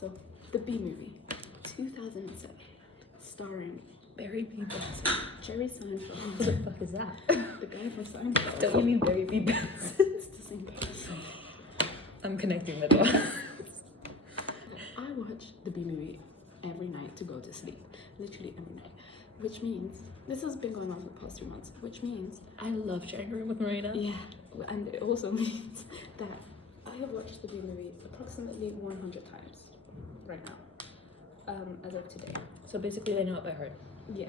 So, the Bee Movie, 2007, starring Barry B. Benson. Jerry Seinfeld. Who the fuck is that? The guy from Seinfeld. Don't you mean Barry B. Benson? It's the same person. I'm connecting the dots. I watch the Bee Movie every night to go to sleep. Literally every night. Which means, this has been going on for the past 2 months, which means I love sharing a room with Marina. yeah, and it also means that I have watched the Bee Movie approximately 100 times right now, as of today. So basically they know it by heart. Yeah.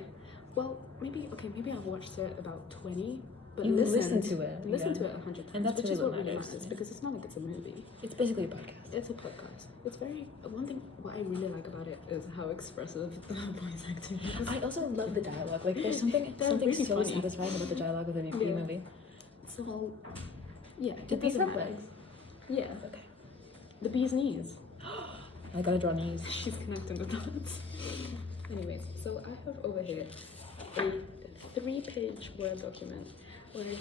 Well, maybe I've watched it about 20, but You listen to it. Listen to it 100 times, And that's which really is what what really matters. matters, because it's not like it's a movie. It's basically a podcast. It's a podcast. It's very, one thing, what I really like about it is how expressive the voice acting is. I also love the dialogue. Like there's something Really so funny. satisfying about the dialogue of any Yeah. movie. So, yeah. Do it bees doesn't have matter. legs? Yeah. Okay. The bee's knees. I gotta draw knees. She's connecting the dots. Anyways, so I have over here a 3-page Word document where I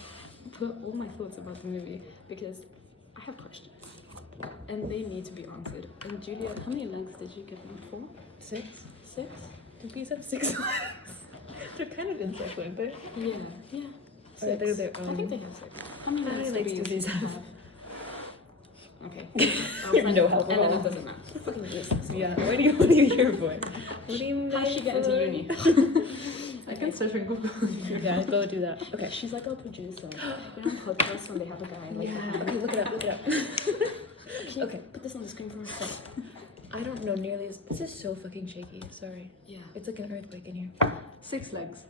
put all my thoughts about the movie because I have questions and they need to be answered. And Julia, how many legs did you give them? 4? 6? 6? Do bees have 6 legs? They're kind of insects, aren't they? Yeah, yeah. Or they're 6. their I think they have 6. How many How many legs legs do bees have? Okay. You have no help at And then all. it doesn't matter. Fucking useless. Yeah. What are you here for? What do you How did she get into for? uni? I can search on Google. Yeah, go do that. Okay. She's like our producer. You know, on podcasts when they have a guy like Yeah. that. Okay, look it up. Look it up. Can you Okay. put this on the screen for us? I don't know nearly as. This is so fucking shaky. Sorry. Yeah. It's like an earthquake in here. 6 legs.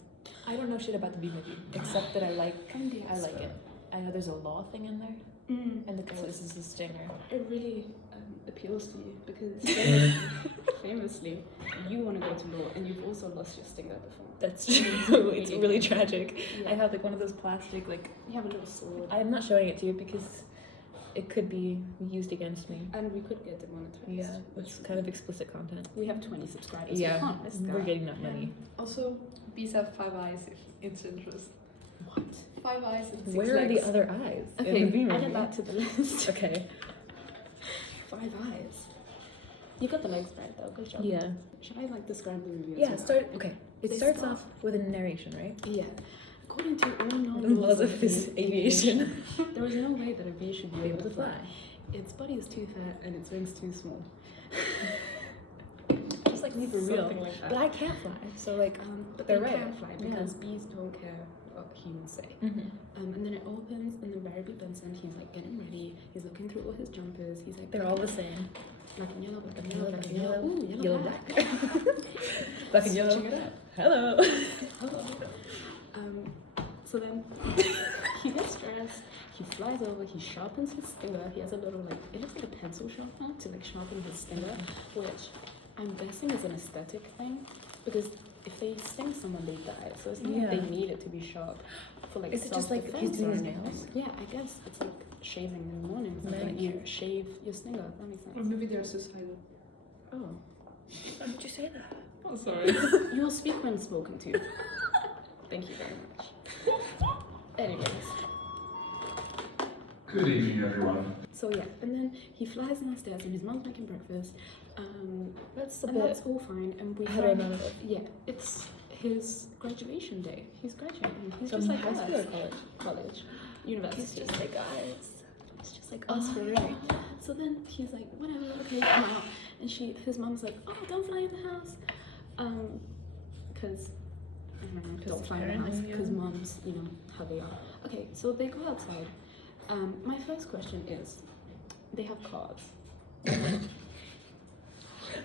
I don't know shit about the Bee Movie except that I like it. I know there's a law thing in there, and the guy this is a stinger. It really appeals to you because famously you want to go to law and you've also lost your stinger before. That's true. It's really tragic. Yeah. I have like one of those plastic like. You have a little sword I'm not showing it to you because it could be used against me. and we could get demonetized. Yeah, it's kind of explicit content. We have 20 subscribers. Yeah, We can't risk we're that. getting that money. Also, bees have 5 eyes if it's interest. What? 5 eyes and 6 Where are legs. the other eyes? Okay, in the Bee add Movie? it back to the list. Okay. 5 eyes. You got the legs right though. Good job. Yeah. Should I like describe the movie? Yeah. as well? Start. Okay. It They starts start- off with a narration, right? Yeah. According to all known The laws of aviation. there is no way that a bee should Be able to fly. Its body is too fat and its wings too small. Just like me for real. Something like that. But I can't fly, so like. But They're they right. can fly Yeah. because bees don't care what humans say. And then it opens, and then Barry B. Benson, he's like getting ready. He's looking through all his jumpers. He's like, They're all the same. black and yellow, black and Yellow, yellow, black and yellow. Ooh, yellow, black. Black and yellow. Switching it up. Hello. Hello. So then he gets dressed, he flies over, he sharpens his stinger. He has a little like, it looks like a pencil sharpener to like sharpen his stinger, which I'm guessing is an aesthetic thing because if they sting someone, they die. So it's not like Yeah. they need it to be sharp for like Is it just like he's self-defense doing or his anything. nails? Yeah, I guess it's like shaving in the morning. It's like you Manicure. shave your stinger. That makes Or sense. maybe they're suicidal. Oh. Why did you say that? Oh, sorry. You will speak when spoken to. Thank you very much. Anyways. Good evening, everyone. So yeah, and then he flies downstairs and his mom's making breakfast. That's a And bit that's all fine. And we heteronormative. yeah, it's his graduation day. He's graduating. He's From just like high school us. or college? College, university. He's just like us. It's just like us for real. So then he's like, whatever, okay, I'm out. And his mom's like, oh, don't fly in the house, because I don't know, don't fly in the house apparently, yeah. because moms, you know how they are. Okay, so they go outside. My first question is, they have cars.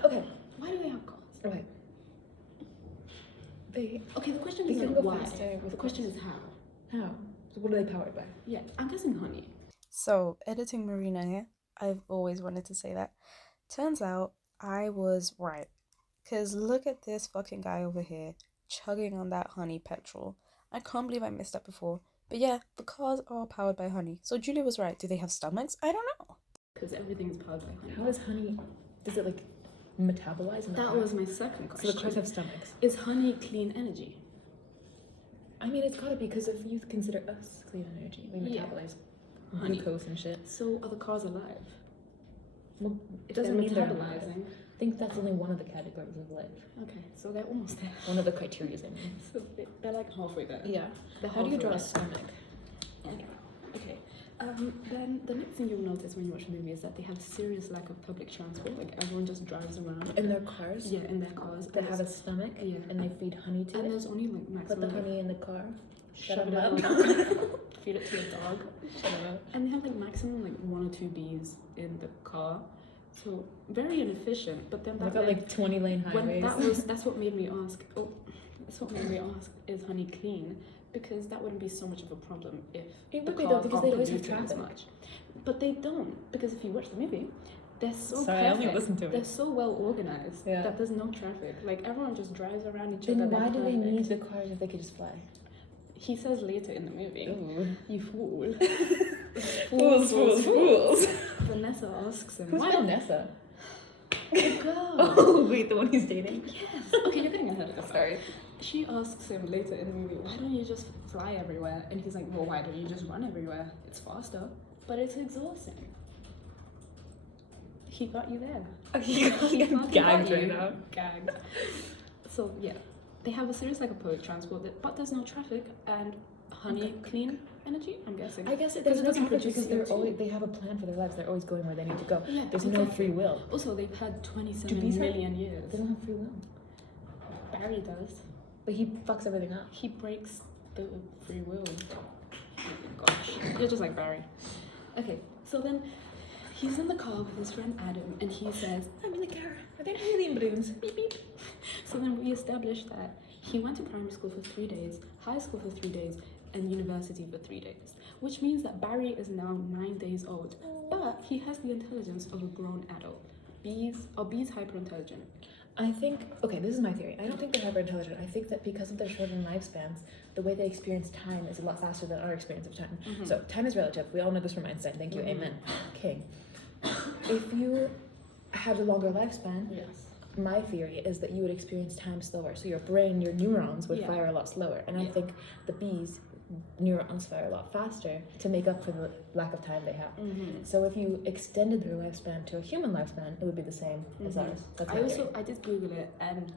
Okay. Why do they have cars? Okay. They. Okay, the question They isn't can go why. faster with The question cars. is how. How? So what are they powered by? Yeah, I'm guessing honey. So, editing Marina here, I've always wanted to say that. Turns out I was right. Because look at this fucking guy over here chugging on that honey petrol. I can't believe I missed that before. But yeah, the cars are powered by honey. So Julia was right. Do they have stomachs? I don't know. Because everything is powered by honey. How is honey? Does it like metabolize? In the That car? was my second So question. the cars have stomachs. Is honey clean energy? I mean, it's gotta be because if you consider us clean energy, we Yeah. metabolize Honey. glucose and shit. So are the cars alive? Well, it If they're doesn't mean they're metabolizing. think that's only one of the categories of life. Okay, so they're almost there. One of the criteria, I mean. So they're like halfway there. Yeah. They're How do you halfway draw a there. stomach? Anyway, okay. Then the next thing you'll notice when you watch the movie is that they have a serious lack of public transport. Like everyone just drives around. In their cars? Yeah, in their cars. They have a stomach? Yeah. And they feed honey to And it? there's only like Put the maximum. honey in the car? Shove Shut it them up. up? Feed it to a dog. Shut them up. And they have like maximum like 1 or 2 bees in the car. So very inefficient. But then They've that got like 20-lane when highways. that's what made me ask. Oh, that's what made me ask. Is honey clean? Because that wouldn't be so much of a problem if It the would be though, cars because aren't they always have polluting as traffic. much. But they don't, because if you watch the movie, they're so Sorry, I only perfect. listened to They're it. so well organized Yeah. that there's no traffic. Like everyone just drives around each other. Then they're why do they perfect. need the cars if they could just fly? He says later in the movie, Ooh. "You fool." Fools. Vanessa asks him, Who's "Why don't Vanessa? the girl?" Oh, wait, the one he's dating? Yes. Okay, you're getting ahead of yourself. Sorry. She asks him later in the movie, "Why don't you just fly everywhere?" And he's like, "Well, why don't you just run everywhere? It's faster, but it's exhausting." He got you there. He fucking got gagged you. right now. Gagged. So yeah, they have a serious lack of public transport, but there's no traffic and honey clean energy. I'm guessing. I guess Because there's it no doesn't traffic produce because they're CO2. always, they have a plan for their lives. They're always going where they need to go. Yeah, There's no exactly. free will. Also, they've had 27 bees have- million years. They don't have free will. Barry does. But he fucks everything up. He breaks the free will. Oh my gosh, you're just like Barry. Okay, so then he's in the car with his friend Adam, and he says, I'm in the car. Are there helium balloons? beep beep. So then we established that he went to primary school for 3 days, high school for 3 days, and university for 3 days, which means that Barry is now 9 days old, but he has the intelligence of a grown adult. Bees hyper intelligent. I think, okay, this is my theory. I don't think they're hyper intelligent. I think that because of their shortened lifespans, the way they experience time is a lot faster than our experience of time. Mhm. So time is relative. We all know this from Einstein. Thank you. Mhm. Amen. King. If you had a longer lifespan, Yes. my theory is that you would experience time slower. So your brain, your neurons would Yeah. fire a lot slower. And I Yeah. think the bees' neurons fire a lot faster to make up for the lack of time they have. Mm-hmm. So if you extended their lifespan to a human lifespan, it would be the same as Mhm. ours. That's my theory. I did Google it, and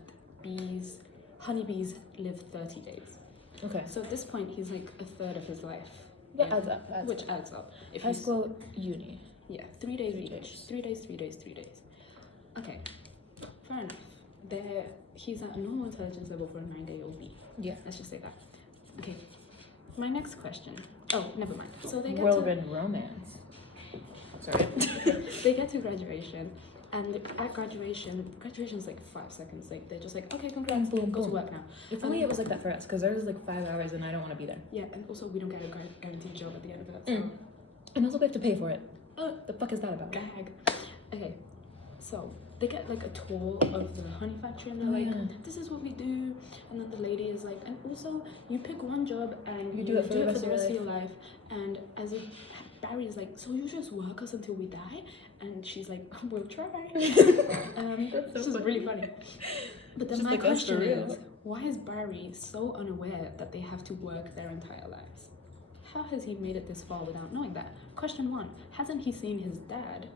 honeybees live 30 days. Okay. So at this point, he's like a third of his life. That Yeah. adds up. Adds Which up. adds up. If High he's- school, uni. Yeah, 3 days 3 each. days. 3 days, 3 days, 3 days. Okay, fair enough. He's at a normal intelligence level for a 9-day-old bee. Yeah. Let's just say that. Okay, my next question. Oh, never mind. So they get Whirlwind romance. Sorry. they get to graduation, and at graduation's like 5 seconds. Like they're just like, okay, congrats, Boom, boom, go to boom. work now. If only it was like that for us, because ours is like 5 hours and I don't want to be there. Yeah, and also we don't get a guaranteed job at the end of it. So. Mm. And also we have to pay for it. The fuck is that about? Gag. Okay, so they get like a tour of the honey factory, and they're Oh, like, yeah. "This is what we do," and then the lady is like, "And also, you pick one job and You do it for the rest of your life." And Barry's like, "So you just work us until we die?" And she's like, "We'll try." That's This so is funny. really funny. But then Just my like us for question real. is, why is Barry so unaware that they have to work their entire lives? How has he made it this far without knowing that? Question 1, hasn't he seen his dad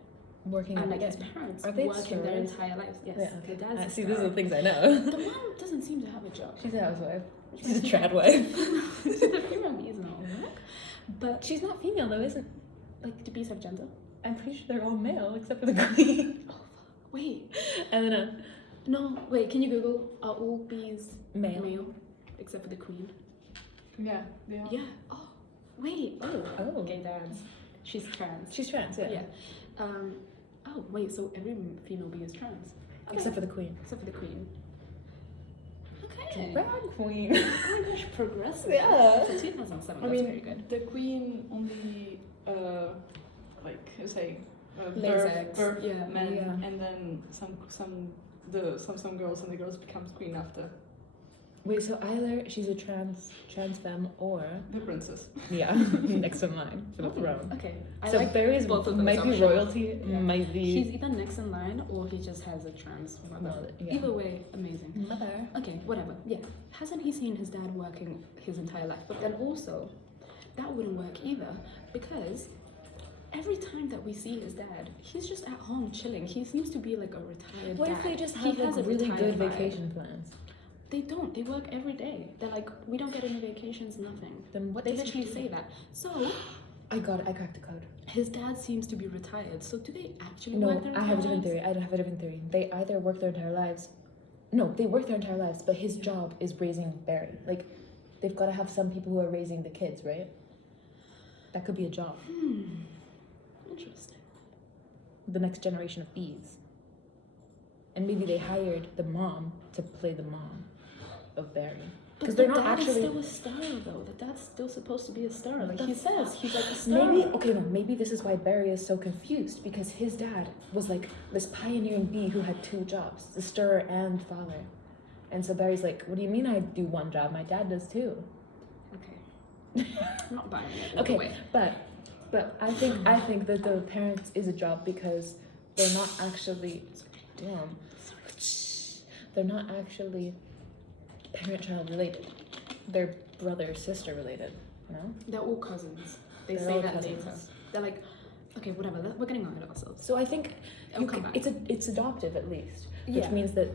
Working and on like it. his parents Are they working their stars? entire lives? Yes, Yeah, okay. the dad's a See, these are the star. things I know. The mom doesn't seem to have a job. She's a housewife. She's a trad wife. The female bees not work, but She's not female though, isn't? like, do bees have gender? I'm pretty sure they're all male except for the queen. Wait, And then no, wait. Can you Google are all bees male. except for the queen? Yeah, they are. Yeah. Oh, wait. Oh. Gay dads. She's trans. She's trans, yeah. Yeah. Oh wait. So every female bee is trans. Okay. Except for the queen. Except for the queen. Okay. Drag queen. Oh my gosh, progressive. Yeah. For 2007, I that's mean, very good. the queen only, like, you say, Lays eggs. birth Yeah. men, Yeah. and then some girls, and the girls becomes queen after Wait, so either she's a trans femme or the princess. yeah, next in line for the Oh, throne. Okay. I So like Barry's both of those might be options. royalty, Yeah. might be He's either next in line or he just has a trans mother. Mother, yeah. Either way, amazing. mother. Okay, whatever. Yeah. Hasn't he seen his dad working his entire life? But then also, that wouldn't work either because every time that we see his dad, he's just at home chilling. He seems to be like a retired What dad. if they just He have has like a really retired good vibe. vacation plans? They don't. They work every day. They're like, we don't get any vacations, nothing. Then what They does he literally do? say that. So I got it. I cracked the code. his dad seems to be retired. So do they actually No, work their I entire have a different lives? theory. I have a different theory. They either work their entire lives. No, they work their entire lives, but his job is raising Barry. Like, they've got to have some people who are raising the kids, right? That could be a job. Interesting. The next generation of bees. And maybe they hired the mom to play the mom of Barry. Because But they're the not dad actually. is still a star, though. The dad's still supposed to be a star. Like the he says, he's like a star. Maybe, okay, no, maybe this is why Barry is so confused, because his dad was like this pioneering bee who had two jobs, the stirrer and father. And so Barry's like, what do you mean I do one job? My dad does too. Okay. I'm not buying it. Walk Okay, away. but I think that the parents is a job because they're not actually they're not actually parent-child related. They're brother-sister related, you know? They're all cousins. They They're say all that cousins. later. They're like, okay, whatever. We're getting on with ourselves. So I think It'll come back. it's adoptive at least, which Yeah. means that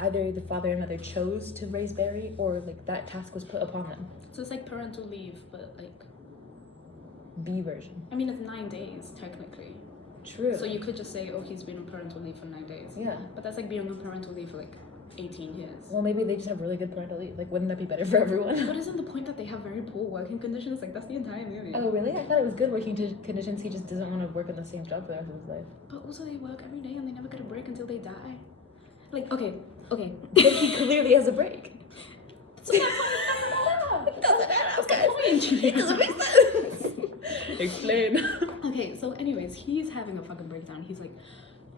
either the father and mother chose to raise Barry, or like that task was put upon them. So it's like parental leave, but like, B version. I mean, it's 9 days technically. True. So you could just say, oh, he's been on parental leave for 9 days. Yeah. But that's like being on parental leave for like 18 years. Well, maybe they just have really good parental leave. Like, wouldn't that be better for everyone? But isn't the point that they have very poor working conditions? Like, that's the entire movie. Oh, really? I thought it was good working conditions. He just doesn't want to work in the same job for the rest of his life. But also, they work every day and they never get a break until they die. Like, okay. But he clearly has a break. So that's why It doesn't matter. that's the point. It doesn't make sense. Explain. Okay, so anyways, he's having a fucking breakdown. He's like,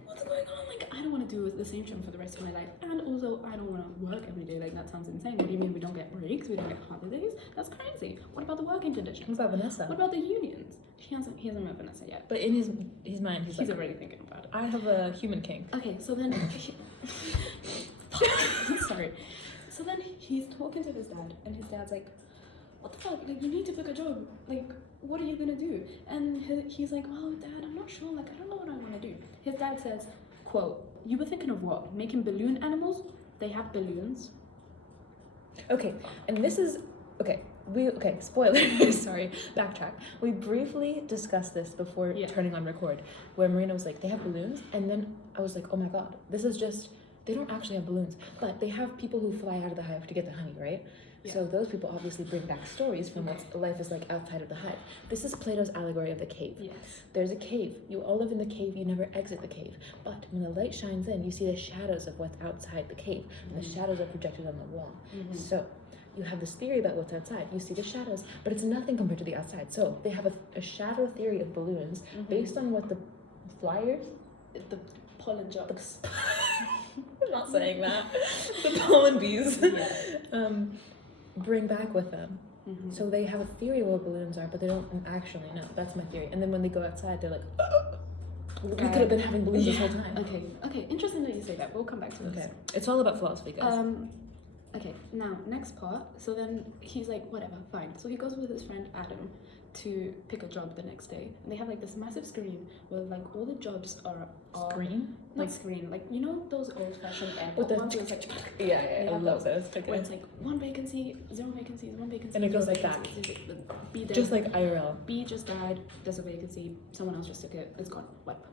what's going on? Like, I don't want to do the same job for the rest of my life. And also, I don't want to work every day. Like, that sounds insane. What do you mean we don't get breaks? We don't get holidays? That's crazy. What about the working conditions? What about Vanessa? What about the unions? He hasn't met Vanessa yet. But in his mind, he's like, already thinking about it. I have a human kink. Okay, so then... Sorry. So then he's talking to his dad, and his dad's like, what the fuck? Like, you need to pick a job. Like, what are you gonna do? And he's like, oh, Dad, I'm not sure. Like, I don't know what I want to do. His dad says, quote, you were thinking of what? Making balloon animals? They have balloons. Okay, and this is spoiler. Sorry, backtrack. We briefly discussed this before turning on record, where Marina was like, they have balloons, and then I was like, oh my god, this is just, they don't actually have balloons, but they have people who fly out of the hive to get the honey, right? Yeah. So those people obviously bring back stories from what life is like outside of the hive. This is Plato's allegory of the cave. Yes. There's a cave. You all live in the cave. You never exit the cave. But when the light shines in, you see the shadows of what's outside the cave. And the shadows are projected on the wall. So you have this theory about what's outside. You see the shadows, but it's nothing compared to the outside. So they have a shadow theory of balloons based on what the flyers... The pollen jocks. I'm not saying that. The pollen bees. Bring back with them. So they have a theory of what balloons are, but they don't actually know. That's my theory. And then when they go outside, they're like, we could have been having balloons this whole time. Okay. Interesting that you say that. We'll come back to this. Okay. It's all about philosophy, guys. Okay, now, next part. So then he's like, whatever, fine. So he goes with his friend Adam to pick a job the next day. And they have like this massive screen where like all the jobs are Screen? Not screen, like, you know those old-fashioned airport With the ones where it's like, Yeah, I love those. where it's like one vacancy, 0 vacancies, 1 vacancy. And it goes 0 like that. vacancies. B dead. Just like IRL. B just died, there's a vacancy, someone else just took it, it's gone, wipe.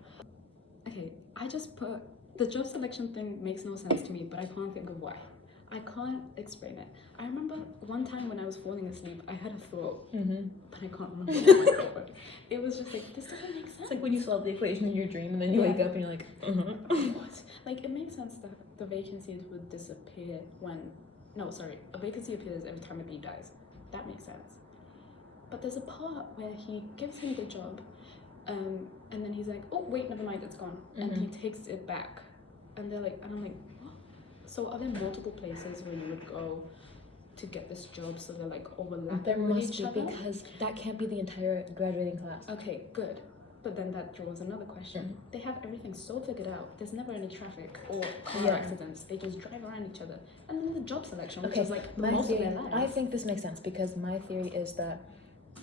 Okay, I just put, the job selection thing makes no sense to me, but I can't think of why. I can't explain it. I remember one time when I was falling asleep, I had a thought, but I can't remember what my thought was. It was just like, this doesn't make sense. It's like when you solve the equation in your dream and then you wake up and you're like, What? Like, it makes sense that the vacancies would disappear when... No, sorry. A vacancy appears every time a bee dies. That makes sense. But there's a part where he gives him the job, and then he's like, oh, wait, never mind, it's gone. And he takes it back. And they're like, and I'm like, what? So are there multiple places where you would go to get this job so they're like overlapping there with must each be, other? because that can't be the entire graduating class. Okay, good. But then that draws another question. They have everything so figured out. There's never any traffic or car accidents. They just drive around each other. And then the job selection, which is like most of their lives. I think this makes sense because my theory is that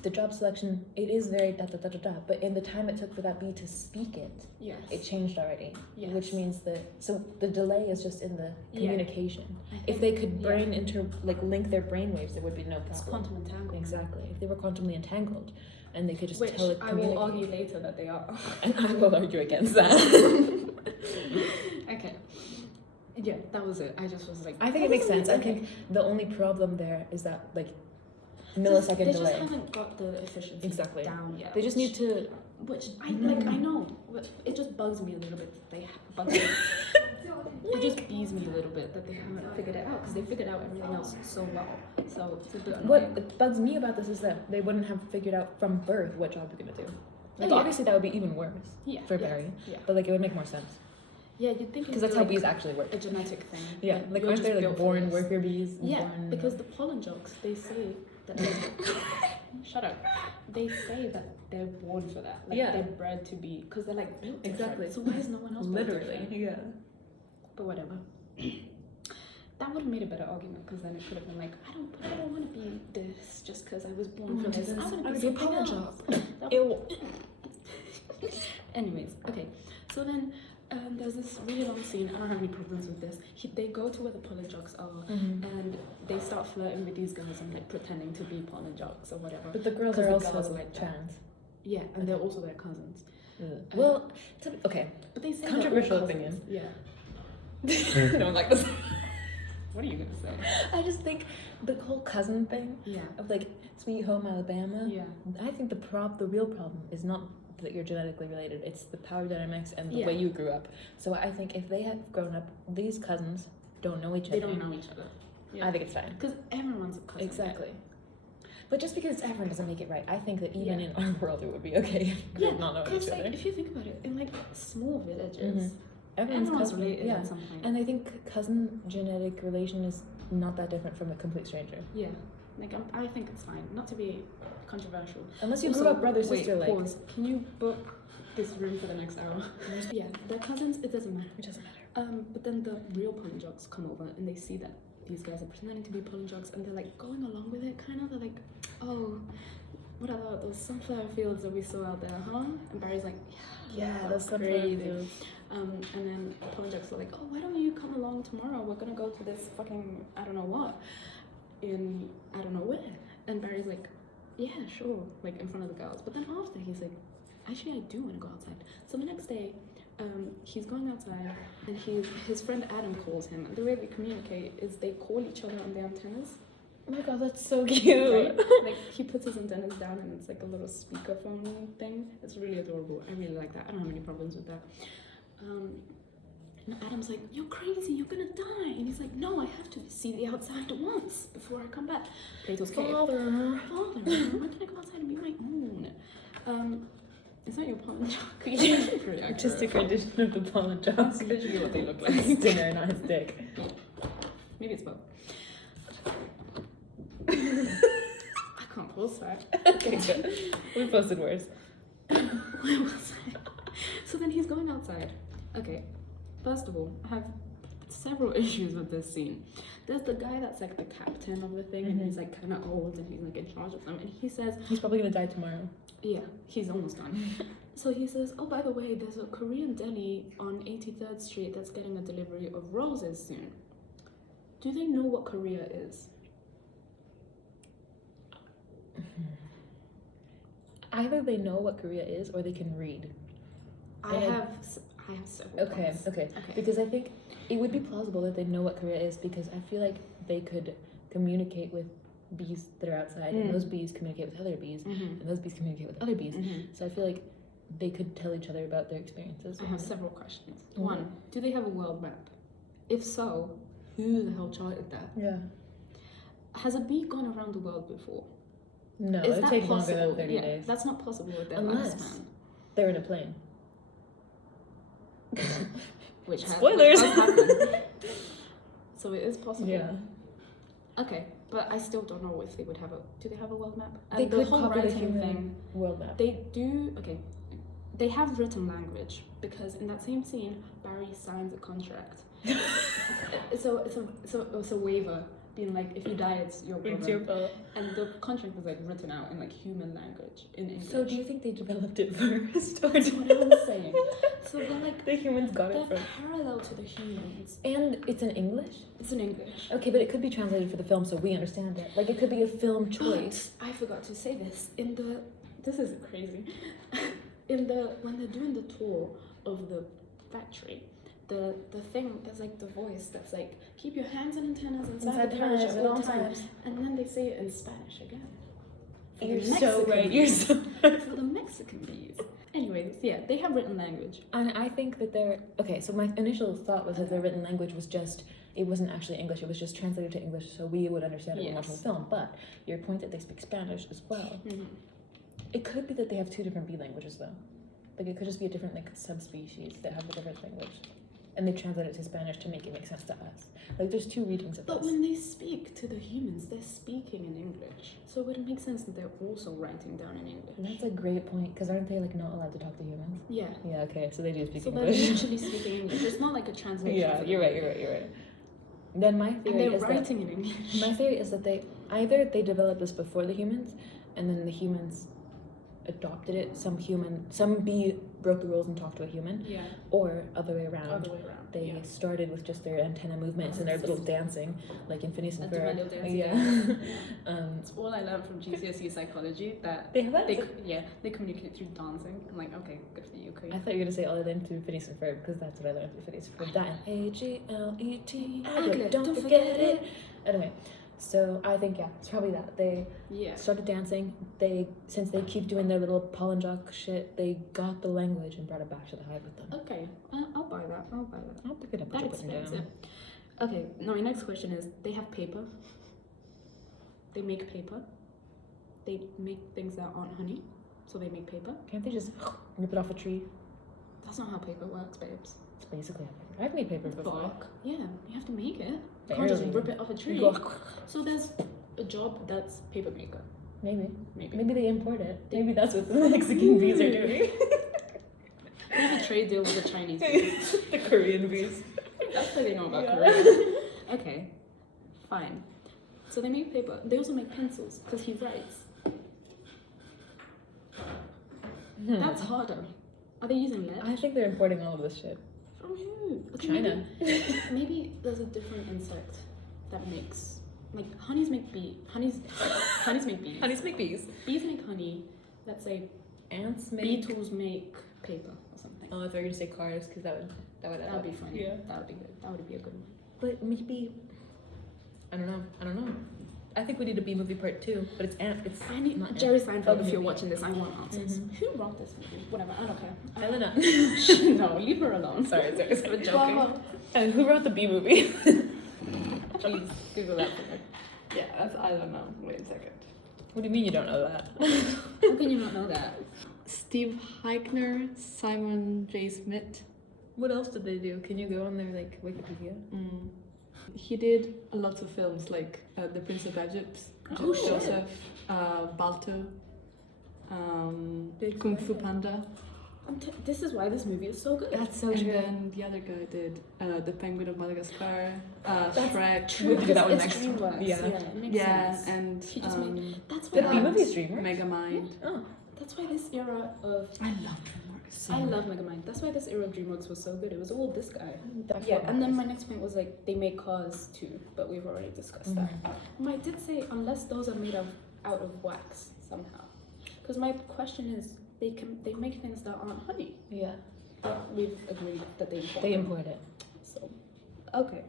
the job selection, it is very da da da da da, but in the time it took for that bee to speak it, Yes. it changed already. Yes. Which means that, so the delay is just in the communication. I If they think- could link their brain waves, there would be no problem. It's quantum entanglement. Exactly. If they were quantumly entangled, and they could just Which I will telecommunicate. argue later that they are. And I will argue against that. Okay. Yeah, that was it. I just was like. I think it makes sense. I think the only problem there is that millisecond they delay. just haven't got the efficiency Exactly. down yet. They just need to. Which I know, but it just bugs me a little bit that they bugs me. It just bees me a little bit that they haven't figured it out because they figured out everything else so well. So it's a bit What annoying. bugs me about this is that they wouldn't have figured out from birth what job you're gonna do. Like Yeah. obviously that would be even worse Yeah, for yeah, Barry, yeah. but it would make more sense Yeah, you'd think because that's how bees actually work. a genetic thing. Yeah, You're aren't just there built for born this. worker bees? Yeah, born, because the pollen jocks, they say that they shut up. They say that they're born for that. Like Yeah. they're bred to be because they're like built different. Exactly. So why is no one else built literally, different? yeah. But whatever. That would have made a better argument because then it could have been like, I don't want to be this just because I was born for this. I want to be a pollen jock. Ew. Anyways, okay. So then there's this really long scene. I don't have any problems with this. They go to where the pollen jocks are and they start flirting with these girls and like pretending to be pollen jocks or whatever. But the girls 'Cause are the also girls like that. trans. Yeah, and they're also their cousins. Well, okay. But they say they're all Controversial cousins. opinion. Yeah. No, like this. What are you gonna say? I just think the whole cousin thing Yeah. of like Sweet Home Alabama. Yeah. I think the real problem is not that you're genetically related. It's the power dynamics and the Yeah. way you grew up. So I think if they had grown up, these cousins don't know each other. They don't know each other. Yeah. I think it's fine. Because everyone's a cousin. Exactly. But just because everyone doesn't make it right, I think that even Yeah. in our world it would be okay if we Yeah, did not know because each like, other. if you think about it, in like small villages, Everyone's everyone's cousin, related yeah. at some point. And I think cousin genetic relation is not that different from a complete stranger. Yeah, like I think it's fine. Not to be controversial. Unless you Also, grew up brother wait, sister like. pause. Can you book this room for the next hour? Yeah, they're cousins. It doesn't matter. It doesn't matter. But then the real pollen jocks come over and they see that these guys are pretending to be pollen jocks and they're like going along with it. Kind of. They're like, oh, what are those sunflower fields that we saw out there, huh? And Barry's like, yeah, those that's sunflower crazy. fields. And then pollen jocks are like, oh, why don't you come along tomorrow? We're gonna go to this fucking I don't know what in I don't know where. And Barry's like, yeah, sure, like in front of the girls. But then after he's like, actually I do want to go outside. So the next day, he's going outside and his friend Adam calls him. And the way they communicate is they call each other on their antennas. Oh my god, that's so cute. Right? Like he puts his antennas down and it's like a little speakerphone thing. It's really adorable. I really like that. I don't have any problems with that. And Adam's like, you're crazy, you're gonna die. And he's like, no, I have to see the outside once before I come back. Plato's cave. Father. When can I go outside and be my own? It's not your pollen jock. Pretty Artistic accurate. rendition of the pollen jock. That's literally what they look like. His stinger, not his dick. Maybe it's both. I can't pause that. Okay, good. We posted worse. Where was I? So then he's going outside. Okay, first of all, I have several issues with this scene. There's the guy that's like the captain of the thing, and he's like kind of old, and he's like in charge of them, and he says, He's probably gonna die tomorrow. yeah, he's almost done. So he says, oh, by the way, there's a Korean deli on 83rd Street that's getting a delivery of roses soon. Do they know what Korea is? Either they know what Korea is or they can read. I have several Okay, points. okay. Okay. Because I think it would be plausible that they know what Korea is because I feel like they could communicate with bees that are outside and those bees communicate with other bees and those bees communicate with other bees. So I feel like they could tell each other about their experiences. I have several questions. One, do they have a world map? If so, who the hell charted that? Yeah. Has a bee gone around the world before? No, Is it that takes longer possible? than 30 Yeah, days. that's not possible with their Unless- lifespan. They're in a plane. Which has, Spoilers! Which has happened. So it is possible. Yeah. Okay, but I still don't know if they would have a. Do they have a world map? They And the could whole copy the writing human thing. world map. They do. Okay, they have written language because in that same scene, Barry signs a contract. It's a waiver being like, if you die, it's your problem. It's your fault. And the contract was like written out in like human language in English. So do you think they developed it first, or That's what I was saying. So they're like the humans got they're it first? parallel to the humans. And it's in English? It's in English. Okay, but it could be translated for the film so we understand it. Like, it could be a film choice. But I forgot to say this. This is crazy. When they're doing the tour of the factory, the thing, there's like the voice that's like, keep your hands and antennas inside the carriage at all times. And then they say it in Spanish again. For the You're so Mexican right. bees. You're so right. For the Mexican bees. Anyways, yeah, they have written language. And I think that they're... Okay, so my initial thought was that their written language was just... It wasn't actually English, it was just translated to English so we would understand it when watching the film. But your point that they speak Spanish as well. Mm-hmm. It could be that they have two different bee languages, though. Like, it could just be a different, like, subspecies that have a different language. And they translate it to Spanish to make it make sense to us. Like, there's two readings of But this. when they speak to the humans, they're speaking in English. So it would make sense that they're also writing down in English. That's a great point, because aren't they, like, not allowed to talk to humans? Yeah. Yeah, okay, so they do speak So they're English. literally speaking English. It's not like a translation. Yeah, for you're them. right. Then my And theory they're is that... writing in English. My theory is that they developed this before the humans, and then the humans adopted it. Some bee broke the rules and talked to a human, Yeah. or other way around. Other way around. They yeah. started with just their antenna movements and their little dancing, like in Phineas and I do my Ferb. little dancing. Yeah. It's all I learned from GCSE psychology that They have that. they communicate through dancing. I'm like, okay, good for you, Queen. I thought you were gonna say all I learned through Phineas and Ferb, because that's what I learned through Phineas and Ferb. That and AGLET. Aglet, Don't forget it. Anyway, so I think it's probably that they Yeah. started dancing. Since they keep doing their little pollen jock shit, they got the language and brought it back to the hive with them. Okay, I'll buy that. I'll pick it up. That expensive. Okay, now my next question is, they have paper. They make paper. They make things that aren't honey, so they make paper. Can't they just rip it off a tree? That's not how paper works, babes. It's basically how paper. I've made paper before. Fuck. Yeah, you have to make it. You can't just Barely. rip it off a tree. You go, So there's a job that's paper maker. maybe. Maybe. Maybe they import it. Maybe that's what the Mexican bees are doing. They have a trade deal with the Chinese bees. The Korean bees. That's what they know about Yeah. Korea. Okay, fine. So they make paper. They also make pencils because he writes. That's harder. Are they using lead? I think they're importing all of this shit. From who? Okay, China. Maybe there's a different insect that makes, like, honeys make bees. Honeys make bees. Honeys make bees. Bees make honey. Let's say Ants make... beetles make paper or something. Oh, I thought you were gonna say cars, because that would That would be funny. Yeah. That would be good. That would be a good one. But maybe... I don't know. I think we need a bee movie part 2, but it's I need not Jerry ant. Seinfeld. If maybe. you're watching this, I want answers. Mhm. Who wrote this movie? Whatever. I don't care. Elena. No, leave her alone. Sorry, I'm joking. Well, And who wrote the bee movie? please Google that for me. Yeah, that's, I don't know. Wait a second. What do you mean you don't know that? How can you not know that? Steve Heichner, Simon J. Smith. What else did they do? Can you go on their like Wikipedia? He did a lot of films like The Prince of Egypt, Oh, shit. Joseph, Balto, Big Kung Fu Panda. Panda. This is why this movie is so good. That's so And true. then the other guy did The Penguin of Madagascar, That's Shrek. true. We'll do that one It's next. DreamWorks. Yeah. It makes Yeah, sense. and He just made. That's The why. bee movie is DreamWorks? Megamind. Oh, That's why this era of. I love DreamWorks. I love Megamind. That's why this era of DreamWorks was so good. It was all this guy. that's Yeah, what and then my matters. next point was like they make cars too, but we've already discussed that. I did say unless those are made out of wax somehow, because my question is they make things that aren't honey. Yeah, But we've agreed that they import. they them. import it. So, okay.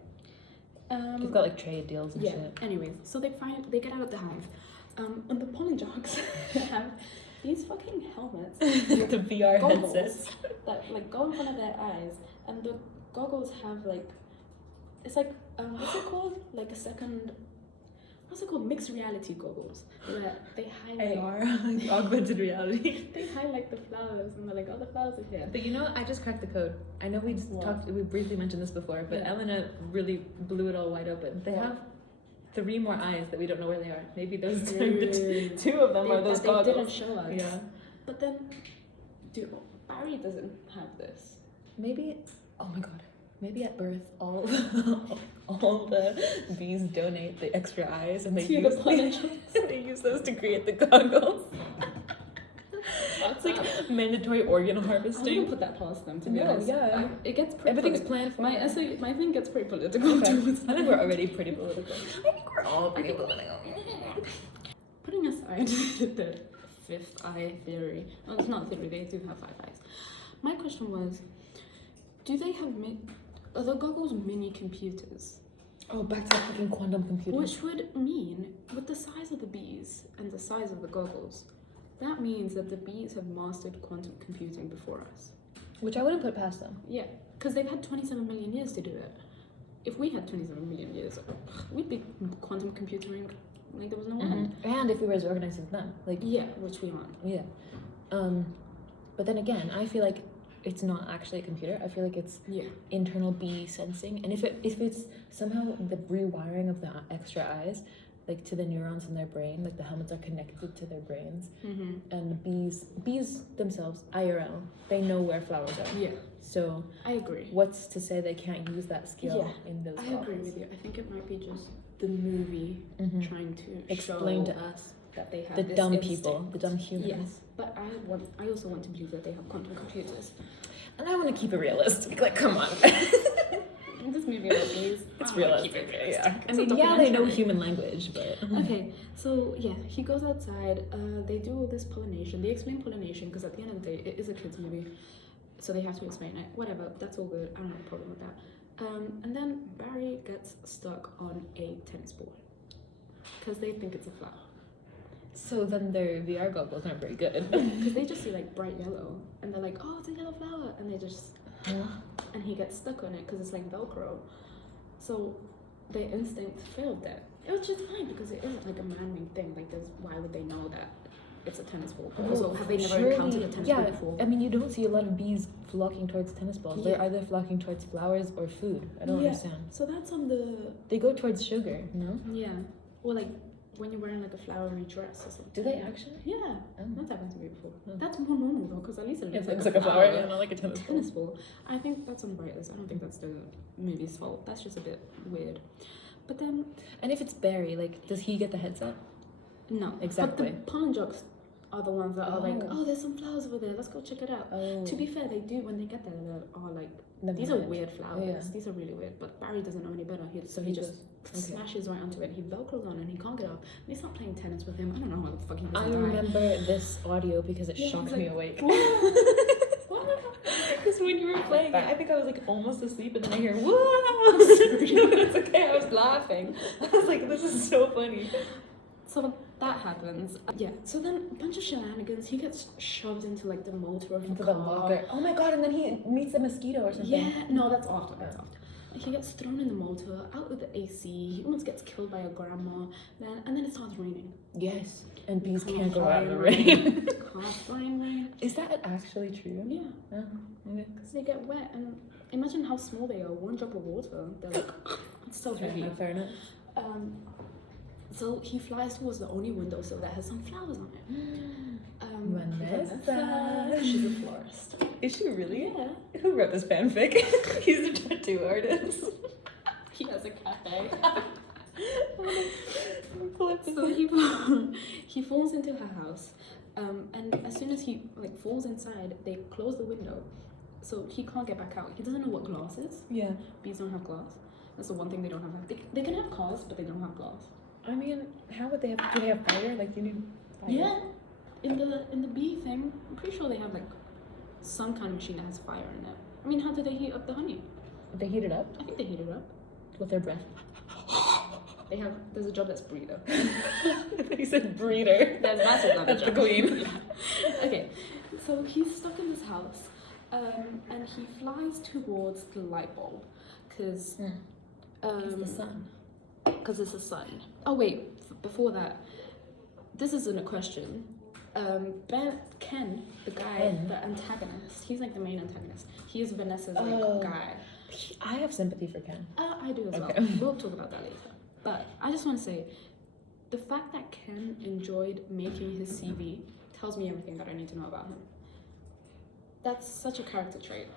They've got like trade deals and Yeah. shit. Anyways, so they get out of the hive, and the pollen jocks have these fucking helmets, The VR goggles headsets. that like go in front of their eyes, and the goggles have like, it's like what's it called? Like a second. What's it called? Mixed reality goggles, where they highlight. AR, augmented reality. They highlight the flowers, and they're like, "Oh, the flowers are here." But you know, I just cracked the code. I know we just What? we briefly mentioned this before, but Yeah. Elena really blew it all wide open. They What? have 3 more eyes that we don't know where they are. Maybe those True. 2 of them are those They didn't goggles. show us. Yeah. But then, dude, Barry doesn't have this. Maybe. Oh my god. Maybe at birth, all the bees donate the extra eyes, and they To use the pollinators. they use those to create the goggles. It's like mandatory organ I wouldn't harvesting. put that past them, to be No, honest. yeah. It gets pretty Everything's politi- planned for. my thing gets pretty political Okay. too. I think we're already pretty political. I think we're all pretty political. Putting aside the fifth eye theory, well, it's not a theory, they do have 5 eyes. My question was, do they have are the goggles mini computers? Oh, back to fucking quantum computing. Which would mean, with the size of the bees and the size of the goggles, that means that the bees have mastered quantum computing before us. Which I wouldn't put past them. Yeah, because they've had 27 million years to do it. If we had 27 million years, we'd be quantum computing like there was no end. And if we were as organized as them, like Yeah, which we aren't. yeah. But then again, I feel like it's not actually a computer. I feel like it's Yeah. internal bee sensing, and if it's somehow the rewiring of the extra eyes, like to the neurons in their brain, like the helmets are connected to their brains, and the bees themselves, IRL, they know where flowers are. Yeah, So I agree. what's to say they can't use that skill in those? I agree with you. I think it might be just the movie trying to Explain show to us that they have the this dumb instinct. people, the dumb humans. Yes, but I also want to believe that they have quantum computers. And I want to keep it realistic. Like, come on. In this movie about bees, It's I wanna realistic. keep it realistic. Yeah. I It's a mean, yeah, they know documentary. human language, but Okay, so yeah, he goes outside. They do all this pollination. They explain pollination because at the end of the day, it is a kids' movie, so they have to explain it. Whatever, that's all good. I don't have a problem with that. And then Barry gets stuck on a tennis ball because they think it's a flower. so then their VR goggles aren't very good. Because they just see like bright yellow, and they're like, "Oh, it's a yellow flower," and they just and he gets stuck on it because it's like Velcro. So their instinct failed there. It was just fine because it isn't like a man-made thing. Like, why would they know that it's a tennis ball? Also, have they never encountered a tennis ball before? I mean, you don't see a lot of bees flocking towards tennis balls. They're Yeah. either flocking towards flowers or food. I don't Yeah. understand. So that's on the They go towards sugar, no? yeah. Or like when you're wearing like a flowery dress or something. Do they actually? Yeah, Oh. that's happened to me before. Oh. That's more normal though, because at least it It looks looks like a flower, yeah, not like a tennis ball. tennis ball. I think that's on the right list. I don't think that's the movie's fault. That's just a bit weird. But then And if it's Barry, like, does he get the headset? no, Exactly. But the pollen jugs are the ones that are like, Oh. oh, there's some flowers over there. Let's go check it out. Oh. To be fair, they do when they get there. They are like, Never these are mind. weird flowers. Yeah. These are really weird. But Barry doesn't know any better. So He he just goes, okay. smashes right onto it. He velcros on and he can't get off. And they start playing tennis with him. I don't know how the fuck he I doesn't die. remember this audio because it Yeah, shocked he's me like, awake. What? Because when you were playing it, I think I was like almost asleep, and then I hear whoa. It's okay, I was laughing. I was like, this is so funny. So that happens. Yeah. So then a bunch of shenanigans. He gets shoved into like the motor of Into the the car. locker. Oh my god! And then he meets a mosquito or something. Yeah. No, that's after. That's after. Like, he gets thrown in the motor, out with the AC. He almost gets killed by a grandma. And then it starts raining. Yes. And bees Can't can't go fly out in the in rain. Can't fly in rain. Is that actually true? Yeah. Oh, okay. Because they get wet, and imagine how small they are. One drop of water, they're like, it's so heavy. Fair enough. So he flies towards the only windowsill that has some flowers on it. Vanessa. She's a florist. Is she really? Yeah. Who wrote this fanfic? He's a tattoo artist. He has a cafe. So So he falls into her house, and as soon as he like falls inside, they close the window, so he can't get back out. He doesn't know what glass is. yeah. Bees don't have glass. That's the one thing they don't have. They can have cars, but they don't have glass. I mean, how would they have? Do they have fire? Like, do you need fire? Yeah, in the bee thing, I'm pretty sure they have like some kind of machine that has fire in it. I mean, how do they heat up the honey? They heat it up I think they heat it up. with their breath. There's a job that's breeder. He said breeder. There's massive another That's the job. queen. Yeah. Okay, so he's stuck in this house, and he flies towards the light bulb, because It's the sun. Because it's the sun. Oh wait, before that, this isn't a question. Ken, the guy, Ken. the antagonist, he's like the main antagonist. He is Vanessa's Oh. like guy. I have sympathy for Ken. I do as Okay. well. We'll talk about that later. But I just want to say, the fact that Ken enjoyed making his CV tells me everything that I need to know about him. That's such a character trait.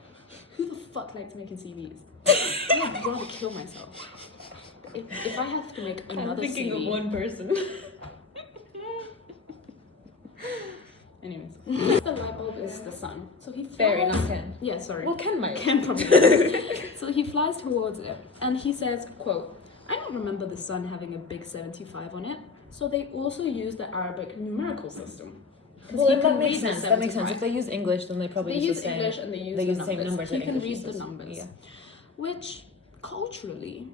Who the fuck likes making CVs? I'd rather kill myself. If I have to make another I'm thinking CD, of one person. Anyways, the light bulb is the sun. So he flies. Fairy, not Ken. Yeah, sorry. Well, Ken might. Ken probably. So he flies towards it, and he says, "quote I don't remember the sun having a big 75 on it. So they also use the Arabic numerical system." Well, he that can makes read the sense. That makes sense. 75. If they use English, then they probably They use use the same. English and they use the same numbers. He that can English read the uses. numbers. Yeah. Which, culturally,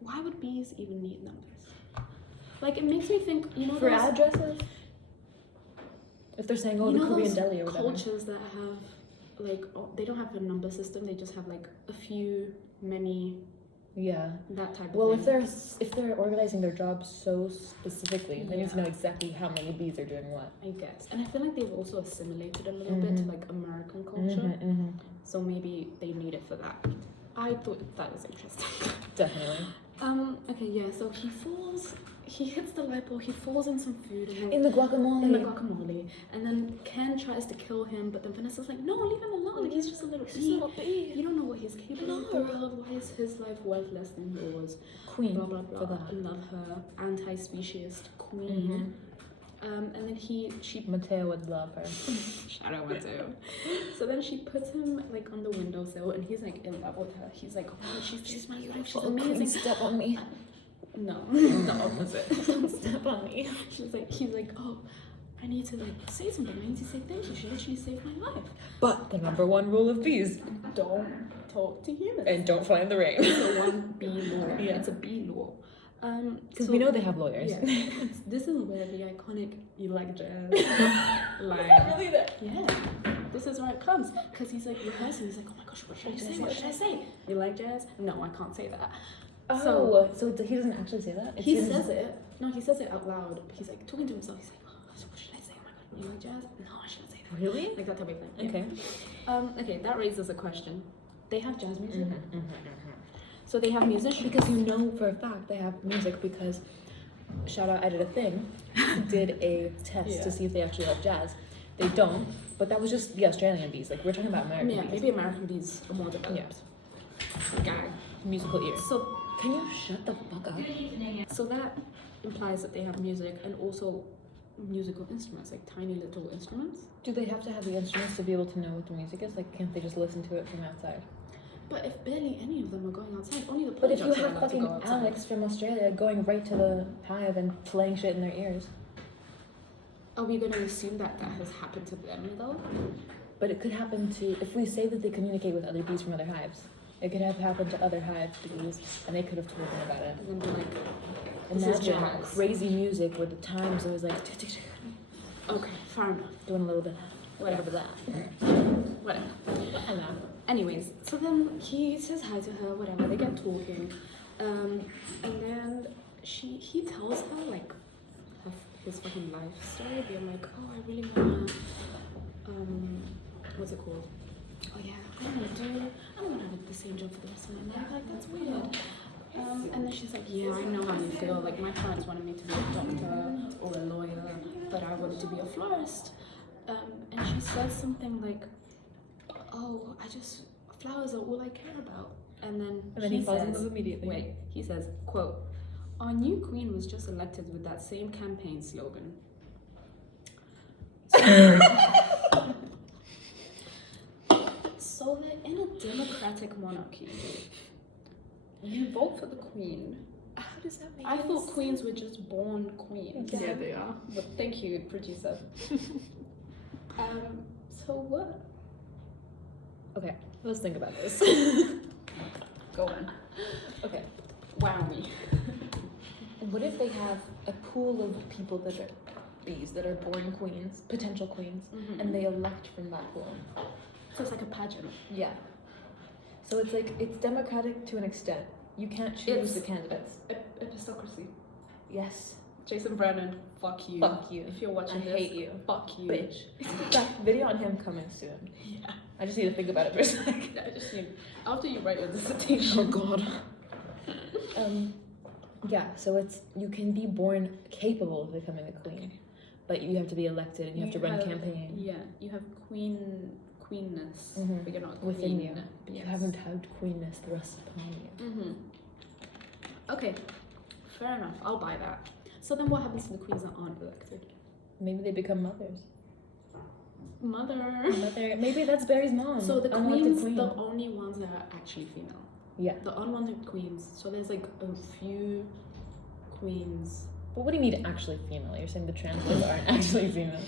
why would bees even need numbers? Like, it makes me think, you know, For those, addresses? If they're saying, oh, you the know Korean those deli or whatever. cultures that have, like, they don't have a number system. They just have like a few, many, Yeah. that type of Well, thing. if they're organizing their jobs so specifically, they need to Yeah. know exactly how many bees are doing what. I guess. And I feel like they've also assimilated a little bit to like American culture. So maybe they need it for that. I thought that was interesting. Definitely. Okay, yeah, so he hits the light bulb, he falls in some food and then In the guacamole. in the guacamole. And then Ken tries to kill him, but then Vanessa's like, no, leave him alone. Like, he's just a little bee. You don't know what he's capable of. Why is his life worth less than yours? Queen. Blah, blah, blah. For that. Love her. Anti-speciesist queen. And then she Mateo would love her. shout out Mateo. So then she puts him like on the windowsill and he's like in love with her. He's like, oh, she's my life, she's amazing. Step on me. No, the opposite. Step on me. He's like, oh, I need to like say something. I need to say thank you. She literally saved my life. But the number one rule of bees. Don't talk to humans. And don't fly in the rain. It's a one bee law. Yeah. It's a bee law. Because So- we know they have lawyers. Yeah. This is where the iconic "you like jazz" line. Really that. Yeah, this is where it comes. Because he's like rehearsing. He's like, oh my gosh, what should I say? What should I say? You like jazz? No, I can't say that. Oh, so he doesn't actually say that? He says it. No, he says it out loud. He's like talking to himself. He's like, oh, so what should I say? Oh my god, you like jazz? No, I shouldn't say that. Really? Like that type of thing. Yeah. Okay. Okay, that raises a question. They have jazz music. So they have musicians. Because you know for a fact they have music because, shout out, I did a thing, did a test to see if they actually like jazz. They don't, but that was just the Australian bees. Like, we're talking about American bees. Maybe American bees are more developed. Guy. Musical ears. So Can you shut the fuck up? So that implies that they have music and also musical instruments, like tiny little instruments. Do they have to have the instruments to be able to know what the music is? Like, can't they just listen to it from outside? But if barely any of them are going outside, only the But if you polyjugs are have allowed to fucking go outside. Alex from Australia going right to the hive and playing shit in their ears. Are we going to assume that that has happened to them though? But it could happen to, if we say that they communicate with other bees from other hives, it could have happened to other hive bees and they could have told them about it. And then be like, this is Imagine jazz. crazy music with the times it was like Okay, fair enough. doing a little bit Whatever. that. Whatever. I know. Anyways, so then he says hi to her, whatever, they get talking. And then he tells her like his fucking life story, being like, oh, I really wanna, what's it called? Oh yeah, I don't wanna have the same job for the rest of my life. Like, that's weird. And then she's like, yeah, I know how you feel. Like, my parents wanted me to be a doctor or a lawyer, but I wanted to be a florist. And she says something like, oh, flowers are all I care about. And then he falls says, in love immediately. Wait, he says, quote, our new queen was just elected with that same campaign slogan. So they're in a democratic monarchy. You vote for the queen. How does that make I thought queens were just born queens. Yeah, they are. But thank you, producer. So what? Okay, let's think about this. Go on. Okay. Wow me. What if they have a pool of people that are bees that are born queens, potential queens, and they elect from that pool? So it's like a pageant. Yeah. So it's like, it's democratic to an extent. You can't choose It's- the candidates. Epistocracy. Yes. Jason Brennan, fuck you. Fuck you. If you're watching I this, hate you. fuck you. Bitch. That video on him coming soon. Yeah. I just need to think about it for a second. I just need, after you write your dissertation. God. Yeah, so it's, you can be born capable of becoming a queen, but you have to be elected and you have to run campaign. Yeah, you have queenness, Mhm. but you're not a Within queen. you. But You yes. haven't had queenness thrust upon you. Mm-hmm. Okay, fair enough. I'll buy that. So then, what happens to the queens that aren't elected? Maybe they become mothers. Mother. Mother. Maybe that's Barry's mom. So the unelected queens, queen. the only ones that are actually female. Yeah. The unwanted queens. So there's like a few queens. But what do you mean actually female? You're saying the trans ones aren't actually female.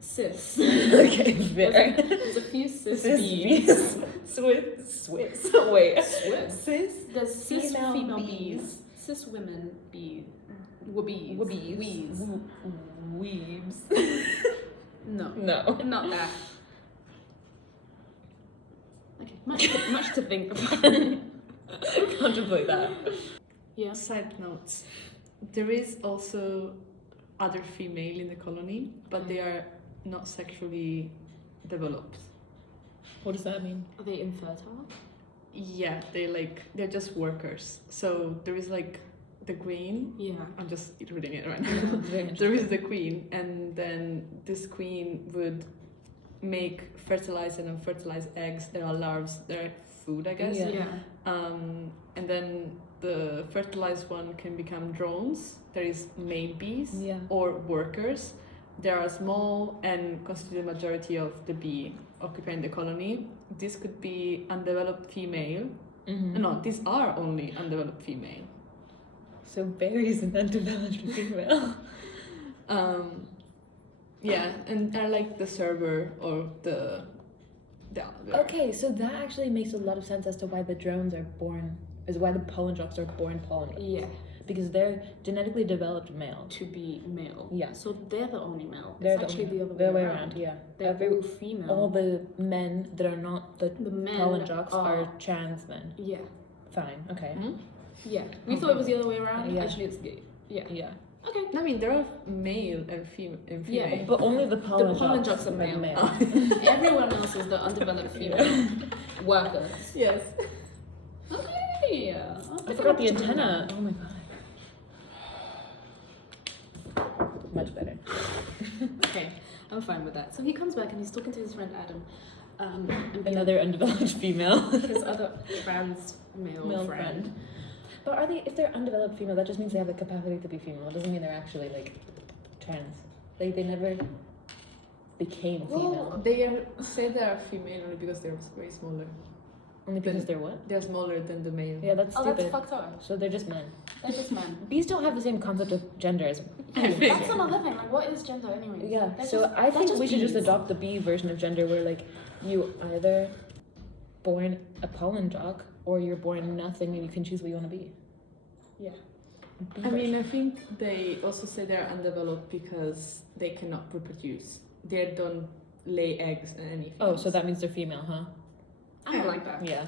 Cis. Okay, fair. There's a few cis Cis bees. bees. Swiss. Wait. Swiss. Cis. There's cis Female female bees. bees. Cis women bees. Wobbies. Weebs. Wees. Weebs. No. No. Not that. Okay. Much to think about. Contemplate that. Yeah. Side notes. There is also other female in the colony, but they are not sexually developed. What does that mean? Are they infertile? Yeah, they're just workers. So there is like the queen. Yeah. I'm just reading it right now. Very There is interesting. the queen, and then this queen would make fertilized and unfertilized eggs. There are larvae. They're food, I guess. Yeah. And then the fertilized one can become drones. There is male bees Yeah. or workers. They are small and constitute the majority of the bee occupying the colony. This could be undeveloped female. Mm-hmm. No, these are only undeveloped female. So Barry's an undeveloped female. Yeah, and are like the server or the Okay, so that actually makes a lot of sense as to why the drones are born, is why the pollen drops are born pollinators. Yeah. Because they're genetically developed male. To be male. Yeah. So they're the only male. They're It's actually the other way way around. Yeah. They're all female. All the men that are not the men pollen jocks are are trans men. Yeah. Fine. Okay. Yeah. We thought it was the other way around. Yeah. Actually, it's gay. Yeah. Yeah. Okay. I mean, there are male and female. Yeah, But only the pollen, pollen jocks jocks are male. male. Everyone else is the undeveloped female workers. Yes. Okay. I forgot the antenna. Oh my god. Much better. Okay, I'm fine with that. So he comes back and he's talking to his friend Adam. And Another undeveloped female. his other trans male friend. But are they? If they're undeveloped female, that just means they have the capacity to be female. It doesn't mean they're actually like trans. Like they never became female. Well, they say they are female only because they're way smaller. Only because they're what? They're smaller than the male. Yeah, that's Oh, stupid. that's fucked up. So they're just men. They're just men. Bees don't have the same concept of gender as I think. That's another thing. Like, what is gender anyway? Yeah. They're So just- I think they're we should just bees. adopt the bee version of gender, where like you either born a pollen jock or you're born nothing, and you can choose what you want to be. Yeah. Bee I mean, version. I think they also say they're undeveloped because they cannot reproduce. They don't lay eggs and anything. Oh, so that means they're female, huh? I don't like that. Yeah.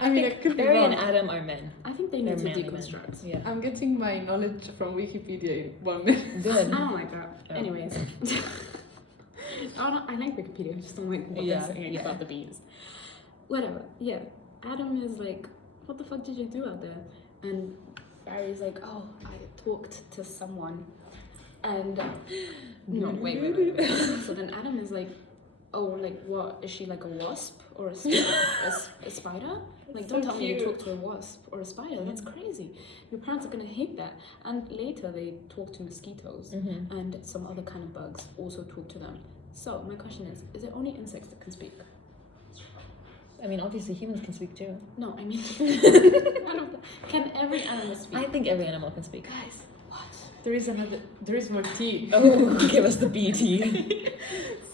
I mean, I could be Barry wrong. and Adam are men. I think they They're need to manly men. deconstruct. Yeah. I'm getting my knowledge from Wikipedia in 1 minute. Good. I don't like that. Oh. Anyways. I like Wikipedia, I just don't like what Yeah, they're saying yeah. about the bees. Whatever. Yeah. Adam is like, what the fuck did you do out there? And Barry's like, oh, I talked to someone. And no, wait. So then Adam is like, oh, like what? Is she like a wasp or a spider? Like, don't so tell me you cute. talk to a wasp or a spider. That's crazy. Your parents are gonna hate that. And later they talk to mosquitoes Mm-hmm. and some other kind of bugs also talk to them. So my question is it only insects that can speak? I mean, obviously humans can speak too. No, I mean, can every animal speak? I think every animal can speak. Guys, what? There is more tea. Oh, give us the BT.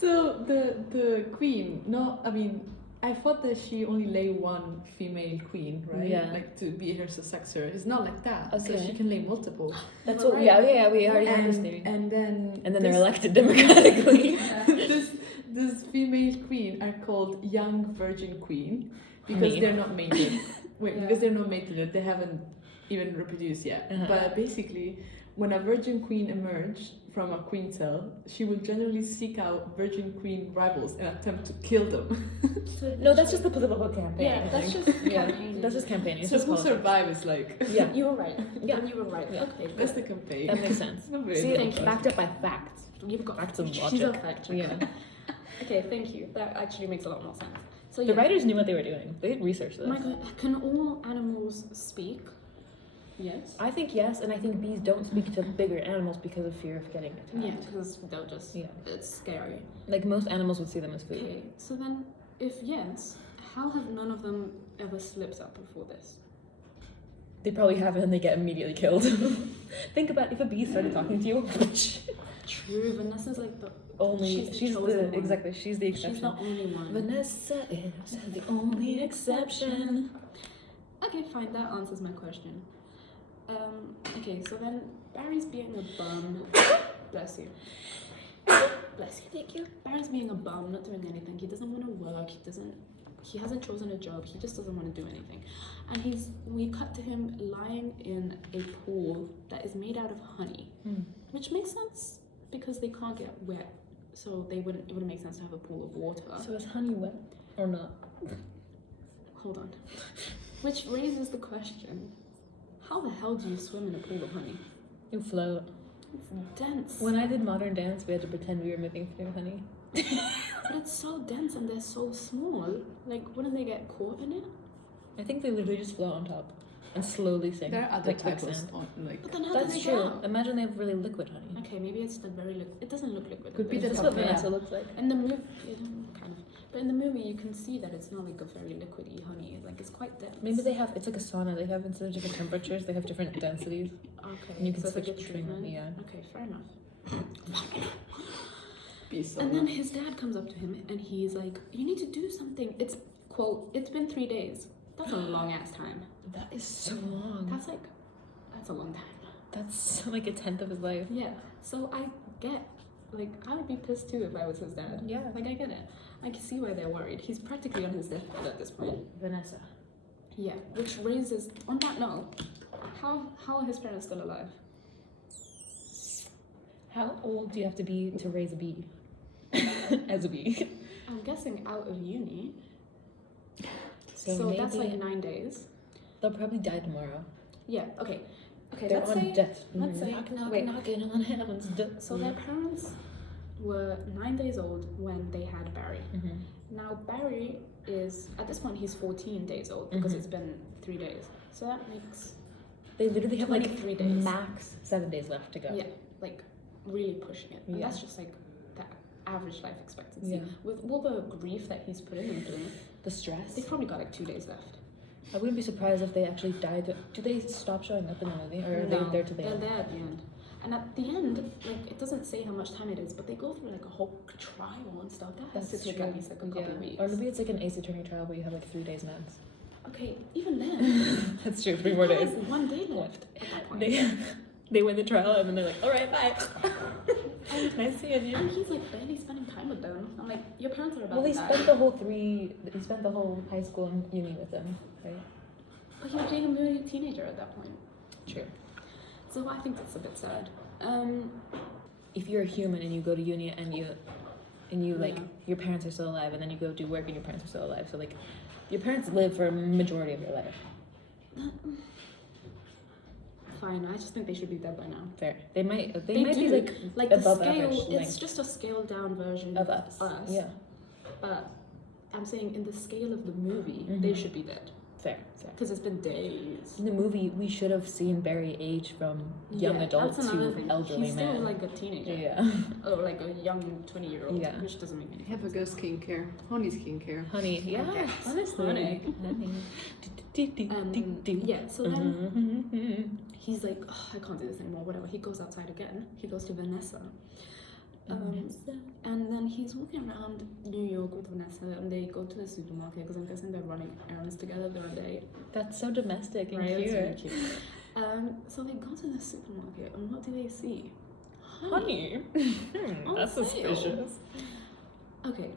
So the queen, no, I mean, I thought that she only lay one female queen, right? Yeah. Like to be her successor. It's not like that. So Okay. she can lay multiple. That's You're what. right. Yeah, we already had this theory. And then And then they're elected democratically. this female queen are called young virgin queen because Me. they're not mated. Wait, Yeah. because they're not mated yet. They haven't even reproduced yet. Uh-huh. But basically, when a virgin queen emerged from a queen cell, she will generally seek out virgin queen rivals and attempt to kill them. No, that's just the political campaign. Yeah, I that's think. just Yeah, campaigning. that's just campaigning. It's So just who politics. survive is like Yeah, You were right. Yeah. And you were right. Yeah. Okay, that's good. the campaign. that makes sense. Not very See, good. Thank you. backed up by facts. You've got Facts and She's a logic. fact checker. Yeah. Okay, thank you. That actually makes a lot more sense. So The writers knew what they were doing. They researched this. Michael, can all animals speak? Yes. I think yes, and I think bees don't speak to bigger animals because of fear of getting attacked. Yeah, because they'll just. Yeah. It's scary. Like most animals would see them as food. Okay, so then, if yes, how have none of them ever slipped up before this? They probably haven't, and they get immediately killed. Think about if a bee started talking to you. True, Vanessa's like the Only she's chosen the one. exactly she's the exception. She's the only one. Vanessa is the only exception. Okay, fine. That answers my question. Okay, so then Barry's being a bum. Bless you. Bless you. Thank you. Barry's being a bum, not doing anything. He doesn't want to work. He hasn't chosen a job. He just doesn't want to do anything. And we cut to him lying in a pool that is made out of honey, which makes sense because they can't get wet. So it wouldn't make sense to have a pool of water. So is honey wet or not? Hold on. Which raises the question, how the hell do you swim in a pool of honey? You float. It's dense. When I did modern dance, we had to pretend we were moving through honey. But it's so dense and they're so small. Like, wouldn't they get caught in it? I think they literally just float on top and slowly sink. There are other like types of quicksand. But then how do That's they true. get out? Imagine they have really liquid honey. Okay, maybe it's the very it doesn't look liquid. Could be Is the this top what layer. Vanessa looks like? In the movie, kind of. But in the movie, you can see that it's not like a very liquidy honey. Like, it's quite dense. Maybe they have, it's like a sauna. They have, instead of different temperatures, they have different densities. Okay. And you can so it's switch like a between them, treatment. yeah. Okay, fair enough. Be so And then his dad comes up to him and he's like, "You need to do something." It's quote, "It's been 3 days." That's a long ass time. That is so long. That's a long time. That's like a tenth of his life. Yeah. So I get, like, I would be pissed too if I was his dad. Yeah. Like, I get it. I can see why they're worried. He's practically on his deathbed at this point. Vanessa. Yeah. Which raises, on that note, how are his parents still alive? How old do you have to be to raise a bee? As a bee. I'm guessing out of uni. So, So maybe that's like 9 days. they'll probably die tomorrow. Yeah. Okay. Okay. They're let's on say. death. let's say- wait. knocking on heaven's door. So their parents were 9 days old when they had Barry. Mm-hmm. Now Barry is, at this point, he's 14 days old because Mhm. it's been 3 days. So that makes, They literally have like 23 days. max 7 days left to go. yeah, like really pushing it. And Yeah. that's just like the average life expectancy. Yeah. With all the grief that he's putting them through, The stress. they've probably got like 2 days left. I wouldn't be surprised if they actually died. Do they stop showing up in the movie, or are No, they there to the they're end? there at the end. And at the end, like, it doesn't say how much time it is, but they go through like a whole trial and stuff. That has to take at least like a couple weeks. Or maybe it's like an ace attorney trial where you have like 3 days max. Okay, even then, That's true. 3 more he days. has 1 day left at that point. They win the trial and then they're like, all right, bye. Nice seeing you. And he's like barely spending time with them. I'm like, your parents are about Well, to he die. spent the whole he spent the whole high school and uni with them, right? But he was being a million teenager at that point. True. So I think that's a bit sad. If you're a human and you go to uni and you like Yeah. your parents are still alive and then you go do work and your parents are still alive, so like your parents live for a majority of your life. Fine, I just think they should be dead by now. Fair. They might They be do. like the above scale, average it's length just a scaled down version of us. Yeah. But I'm saying in the scale of the movie, Mhm. they should be dead. Fair. Because it's been days. In the movie, we should have seen Barry age from young Yeah, adult that's another to thing. elderly He's man. still like a teenager. Yeah. Or like a young 20-year-old, Yeah. which doesn't make any Have a good skincare. Honey skincare. Honey. Yeah. Okay. Honestly. Honey. Honey. Yeah, so then Mhm. he's like, oh, I can't do this anymore, whatever. He goes outside again. He goes to Vanessa. And then he's walking around New York with Vanessa, and they go to the supermarket because I'm guessing they're running errands together. They're on a date, That's so domestic and right? cute. It's really cute. So they go to the supermarket, and what do they see? Honey. On That's sale. suspicious. Okay.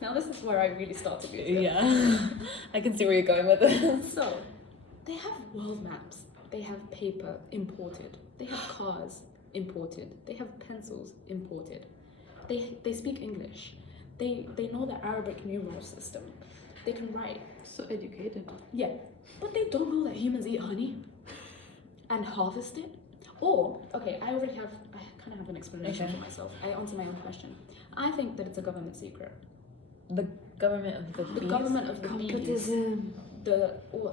Now this is where I really start to be. Yeah. I can see where you're going with this. So, they have world maps. They have paper imported. They have cars imported. They have pencils imported. They speak English. They know the Arabic numeral system. They can write. So educated. Yeah, but they don't know that humans eat honey and harvest it. Or, okay, I kind of have an explanation Okay. for myself. I answer my own question. I think that it's a government secret. The government of the The bees? government of the bees. Competition.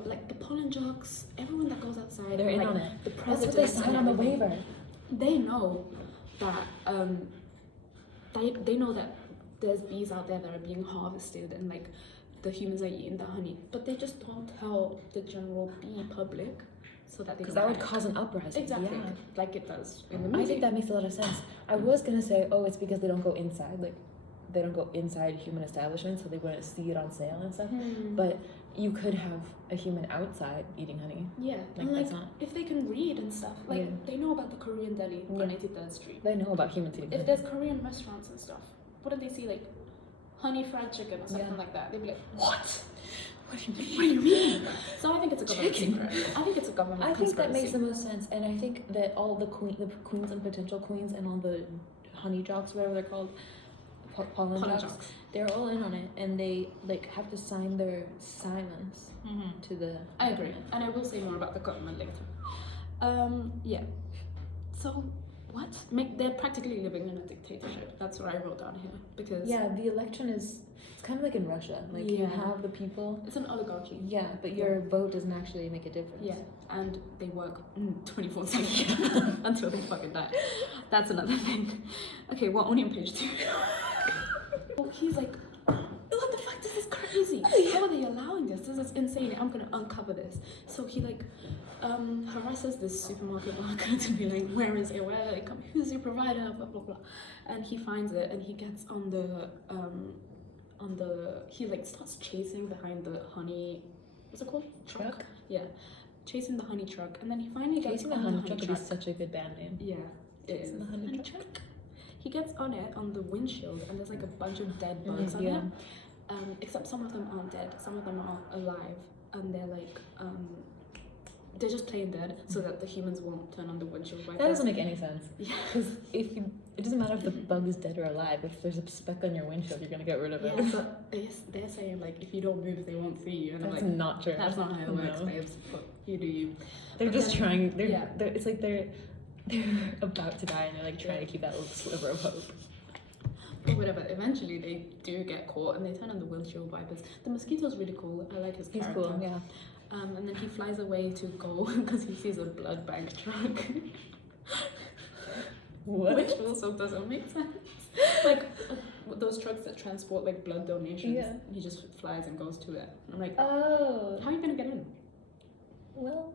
Like the pollen jocks, everyone that goes outside. They're in like, on it. The That's what they presidents sign and on the everything. waiver. They know that they know that there's bees out there that are being harvested and like the humans are eating the honey, but they just don't tell the general bee public so that they Because don't that would panic. cause an uprising. Exactly, Yeah. like it does in the movie. I think that makes a lot of sense. I was gonna say, oh, it's because they don't go inside, like they don't go inside human establishments, so they wouldn't see it on sale and stuff. But you could have a human outside eating honey. yeah, Like, and that's like not- if they can read and stuff, like Yeah. they know about the Korean deli on Yeah. 83rd Street. They know about humans eating If honey. there's Korean restaurants and stuff, wouldn't they see like honey fried chicken or something Yeah. like that? They'd be like, what? What do you mean? What do you mean? So I think it's a government Chicken. secret. I think it's a government I think that conspiracy. makes the most sense, and I think that all the queens and potential queens and all the honey jocks, whatever they're called, pollen Pollen jocks, jocks. they're all in on it, and they like have to sign their silence to the. I agree, and I will say more about the government later. Yeah. So what? They're practically living in a dictatorship. That's what I wrote down here because Yeah, the election is. It's kind of like in Russia. Like you Yeah. have the people. it's an oligarchy. Yeah, but your vote doesn't actually make a difference. Yeah, and they work 24/7 until they fucking die. That's another thing. Okay, we're only on page 2. Well, he's like, what the fuck? This is crazy. How are they allowing this? This is insane. I'm gonna uncover this. So he like harasses this supermarket worker to be like, where is it? Where are they coming? Who's your provider? Blah blah blah. And he finds it, and he gets on the he like starts chasing behind the honey. What's it called? Truck? Yeah, chasing the honey truck, and then he finally gets Chasing the on honey the truck honey would be truck. such a good band name. Yeah, it is. Chasing the honey truck. He gets on it on the windshield, and there's like a bunch of dead bugs on yeah. it. Except some of them aren't dead, some of them are alive, and they're like they're just plain dead, so that the humans won't turn on the windshield wipers. That doesn't make any sense. Yeah. Because it doesn't matter if the bug is dead or alive. If there's a speck on your windshield, you're gonna get rid of it. Yeah, but they're saying like if you don't move, they won't see you, and That's I'm like, not true. that's not how it works, No. babes. But you do you. They're But just then- trying. They're, yeah. it's like they're about to die and they're like trying to keep that little sliver of hope. But whatever. Eventually, they do get caught, and they turn on the windshield wipers. The mosquito's really cool. I like his He's character. cool, yeah. And then he flies away to go because he sees a blood bank truck, What? which also doesn't make sense. Like those trucks that transport like blood donations. Yeah. He just flies and goes to it. I'm like, Oh. how are you gonna get in? Well,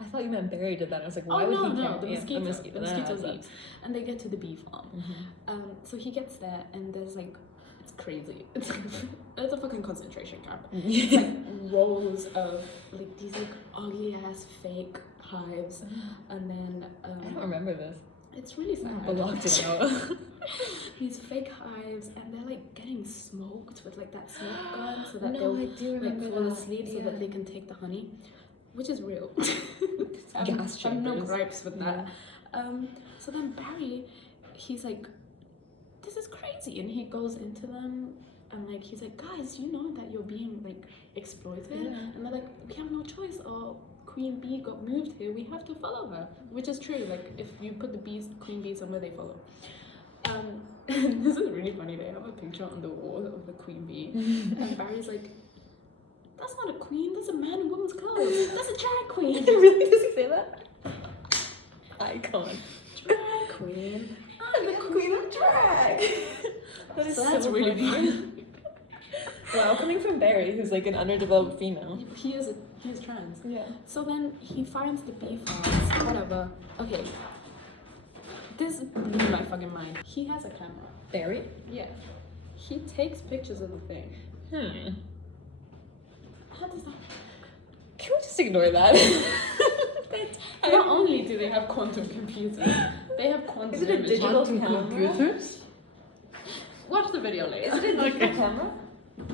I thought you meant Barry did that. I was like, Oh why would no, he no, care? the Yeah, mosquito. The that mosquito adds up. leaves, and they get to the bee farm. Mhm. So he gets there, and there's like, it's crazy. It's a fucking concentration camp. It's Yeah. like rows of like these like ugly ass fake hives, and then I don't remember this. it's really sad. Belong to know. These fake hives, and they're like getting smoked with like that smoke gun, so that No, they'll I do like remember fall that. asleep so Yeah. that they can take the honey, which is real. Gas I've no chambers. gripes with that. So then Barry, he's like, this is crazy, and he goes into them, and like he's like, guys, you know that you're being like exploited, Yeah. and they're like, we have no choice. Our queen bee got moved here. We have to follow her, which is true. Like if you put the queen bee somewhere, they follow. This is really funny. They have a picture on the wall of the queen bee, and Barry's like, that's not a queen. That's a man in woman's clothes. That's a drag queen. Really? Does he say that? Icon. Drag queen. I'm the queen of drag. That is So that's really funny. Wow, coming from Barry, who's like an underdeveloped female. He is trans. Yeah. So then he finds the bee farms, whatever. Okay. This blew my fucking mind. He has a camera. Barry? Yeah. He takes pictures of the thing. How does that? Can we just ignore that? Not only do they have quantum computers, they have quantum Is it a imaging. digital Quantum camera? computers? Watch the video later. Is it a digital camera?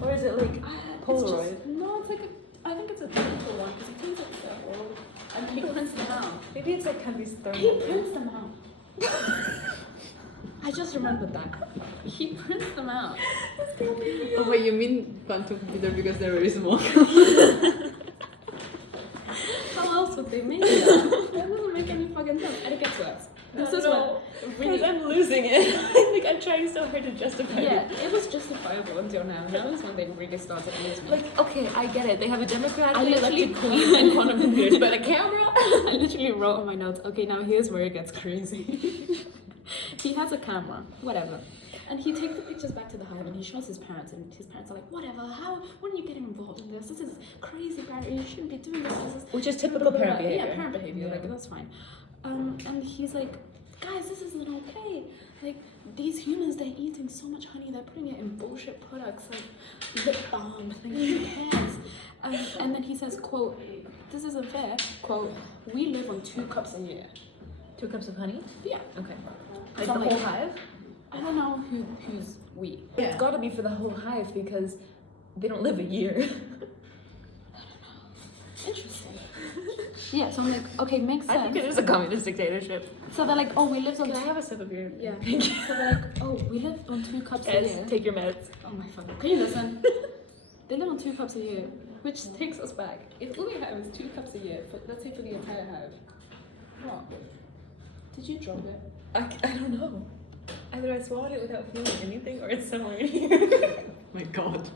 Or is it like It's Polaroid? just, no, it's like I think it's a digital one because he takes like the old and he prints them out. Maybe it's like kind of these He prints them out. I just remembered that. He prints them out. Oh wait, you mean quantum computer because they're very small? How else would they make that? That doesn't make any fucking sense. And it gets worse. This is what Because I'm losing it. Like I'm trying so hard to justify yeah, it. it was justifiable until now. Now is when they really started losing me. Like, okay, I get it. They have a democratically I literally- elected queen and quantum computers, but a camera? I literally wrote on my notes, okay, now here's where it gets crazy. He has a camera, whatever. And he takes the pictures back to the hive and he shows his parents, and his parents are like, whatever, when are you getting involved in this? This is crazy, Barry, you shouldn't be doing this. Which is typical parent behavior. Yeah, parent behavior, like, that's fine. And he's like, guys, this isn't okay. Like, these humans, they're eating so much honey, they're putting it in bullshit products, like lip balm, like, who cares? And then he says, quote, this isn't fair, quote, we live on 2 cups a year. 2 cups of honey? Yeah. Okay. Like So the I'm whole like- hive? I don't know who's we. Yeah. It's gotta be for the whole hive because they don't live a year. Interesting. Yeah, so I'm like, okay, makes sense. I think it is a communist dictatorship. So they're like, oh, we live on Can I have a sip of your... yeah. Thank you. So they're like, oh, we live on 2 cups a year. Yes, take your meds. Oh my fucking, can you listen? They live on 2 cups a year, which takes us back. If all we have is 2 cups a year, for, let's say for the entire hive, what? Did you drop it? I don't know. Either I swallowed it without feeling anything or it's somewhere in here. My God.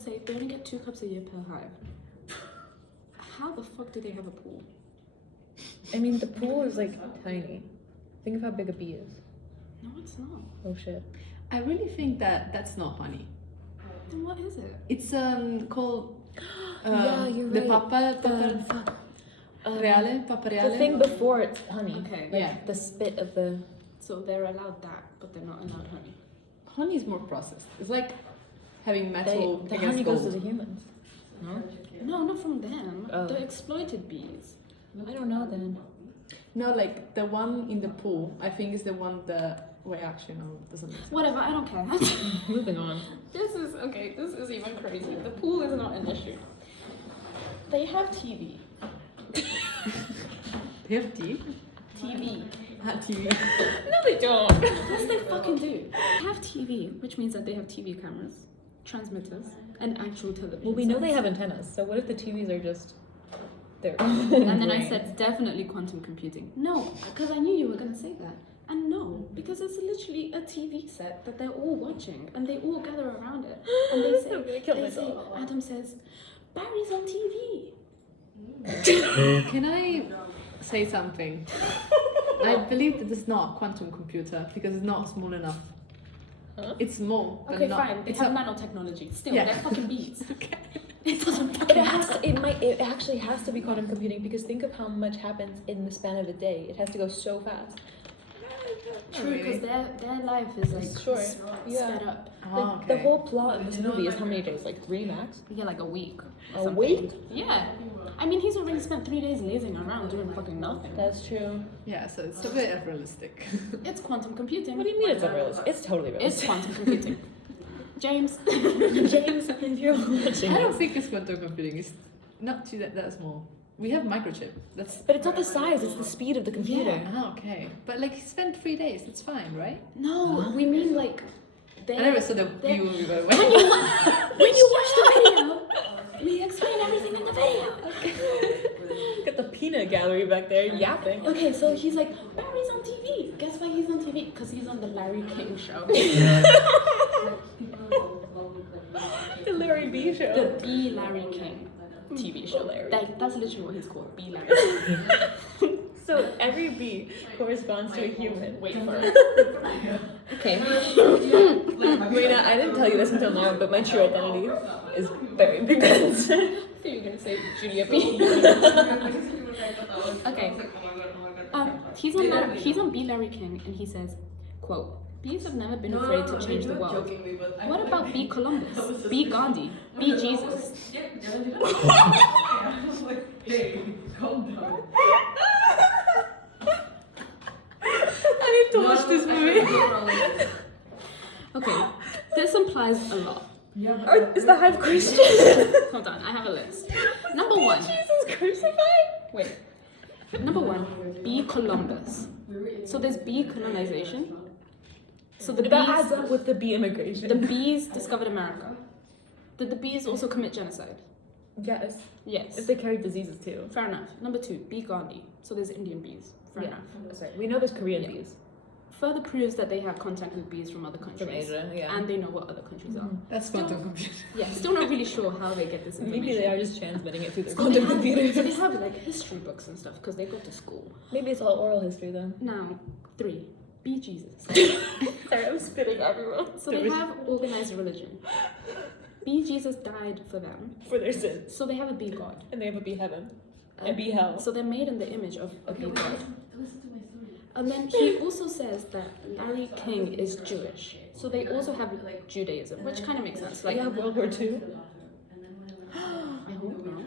Say they only get 2 cups a year per hive. How the fuck do they have a pool? I mean, the pool is like tiny. Think of how big a bee is. No, it's not. Oh shit. I really think that that's not honey. Then what is it? It's called Yeah, you're the right. papa The thing before it's honey. Okay. Like Yeah. the spit of the... So they're allowed that, but they're not allowed honey. Honey is more processed. It's like having metal the against honey gold. goes to the humans. No? No, not from them. Oh. The exploited bees. I don't know then. No, like the one in the pool, I think is the one that... Wait, actually, no, it doesn't make sense. Whatever, I don't care. Moving on. This is, okay, this is even crazy. The pool is not an issue. They have TV. They have tea? TV. TV. No, they don't. Yes, they fucking do. They have TV, which means that they have TV cameras, transmitters, and actual television. Well, we know they sets. have antennas, so what if the TVs are just there? And then I said, definitely quantum computing. No, because I knew you were going to say that. And no, because it's literally a TV set that they're all watching, and they all gather around it. And they say, I'm gonna kill they myself. say Adam says, Barry's on TV. Can I say something? I believe that it's not a quantum computer because it's not small enough. Huh? It's small, but Okay, not, fine. They it's have a- nanotechnology. Still, Yeah. they're fucking bees. Okay. It doesn't It fucking has matter. to, it actually has to be quantum computing because think of how much happens in the span of a day. It has to go so fast. True, because their life is like Sure. sped up. Oh, Like, the whole plot of this movie is how many days? Like 3 max? Yeah, like a week. or A something. week? Yeah. I mean, he's already spent 3 days lazing around doing fucking nothing. That's true. Yeah, so it's a bit unrealistic. It's quantum computing. What do you mean it's unrealistic? It's totally It's realistic. quantum computing. James. James, if you're watching I don't this. think it's quantum computing. It's not too that small. We have microchip. That's But it's not the size, it's the speed of the computer. Yeah. okay. But like he spent 3 days. That's fine, right? No, we mean like. I never saw the they- view we were When you watch the video, we explain everything in the video. Got the peanut gallery back there yapping. Okay, so he's like, Barry's on TV. Guess why he's on TV? Because he's on the Larry King show. The Larry B show. The B Larry King TV show. Hilarious. That's literally what he's called. B Larry King. So every bee corresponds to a human. Wait for it. Okay. Marina, I didn't tell you this until now, but my true identity is very big Benz. I thought you were gonna say Julia B. Okay. He's on B Larry King, and he says, "Quote: Bees have never been afraid to change the world. What about B Columbus, B Gandhi, B Jesus?" I need to watch this movie. Okay, this implies a lot. Is the hive Christian? Hold on, I have a list. Number one. Jesus crucified? Wait. Number one, B Columbus. So there's bee colonization. So the That bees, adds up with the bee immigration. the bees discovered America. Did the bees also commit genocide? Yes. Yes. If they carry diseases too. Fair enough. Number 2, bee Gandhi. So there's Indian bees. Fair enough. Sorry. We know there's Korean Yeah. bees Further proves that they have contact with bees from other countries. from Asia. Yeah. And they know what other countries are. That's Still- quantum computer. Yeah, still not really sure how they get this information. Maybe they are just transmitting it through their So they quantum have, computers. so they have like history books and stuff because they go to school. Maybe it's all oral history then. Now, 3, be Jesus. Sorry, I'm spitting everyone. So they have organized religion. Be Jesus died for them, For their sins. so they have a bee god. And they have a bee heaven. And bee hell. So they're made in the image of a bee god. And then he also says that Larry King is Jewish. So they also have Judaism, which kind of makes sense. Like, They have World War II. I hope not.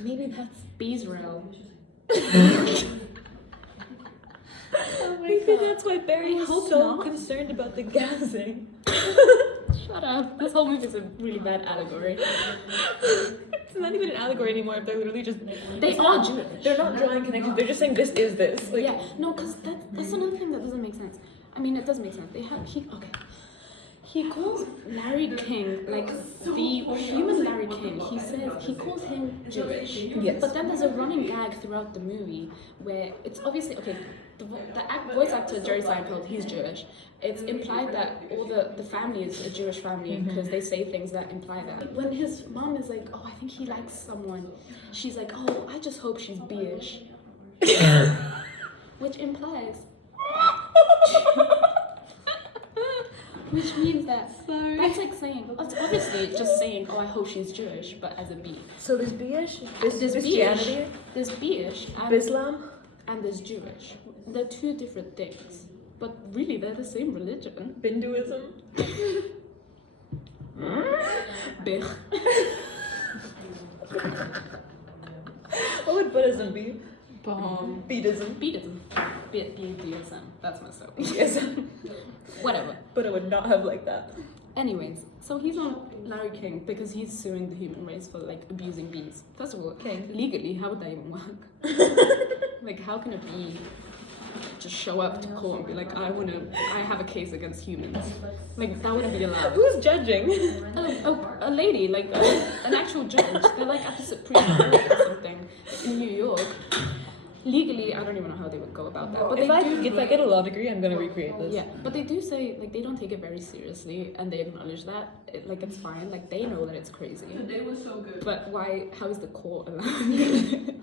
Maybe that's... Beesrael. Maybe that's why Barry I is hope so not. concerned about the gassing. Shut up. This whole movie is a really bad allegory. It's not even an allegory anymore if they're literally just... They It's are not- Jewish. They're not drawing connections, they're just saying this is this. Like, Yeah, no, because that's another thing that doesn't make sense. I mean, it does make sense. He calls Larry King like the human Larry King. He calls him Jewish. Yes. But then there's a running gag throughout the movie where it's obviously voice actor Jerry Seinfeld, he's Jewish. It's implied that all the family is a Jewish family because they say things that imply that. When his mom is like, oh, I think he likes someone, she's like, oh, I just hope she's beeish. Which implies which means that that's like saying, it's obviously just saying, oh, I hope she's Jewish, but as a bee. So there's Beish, There's Christianity, There's beeish Islam. and there's Jewish. They're two different things, but really they're the same religion. Hinduism. Bih. What would Buddhism be? Buddhism. Buddhism. BDSM. That's messed up. Yes. Whatever. But it would not have like that. Anyways, so he's on Larry King because he's suing the human race for like abusing bees. First of all, King. legally, how would that even work? Like, how can a bee just show up to court and be like, I have a case against humans? Like, that wouldn't be allowed. Who's judging? A lady, like an actual judge. They're like at the Supreme Court or something in New York. Legally, I don't even know how they would go about that. But If I do, get a law degree, I'm gonna recreate this. yeah, but they do say like they don't take it very seriously, and they acknowledge that like it's fine. Like they know that it's crazy. They were so good. But why? How is the court allowing?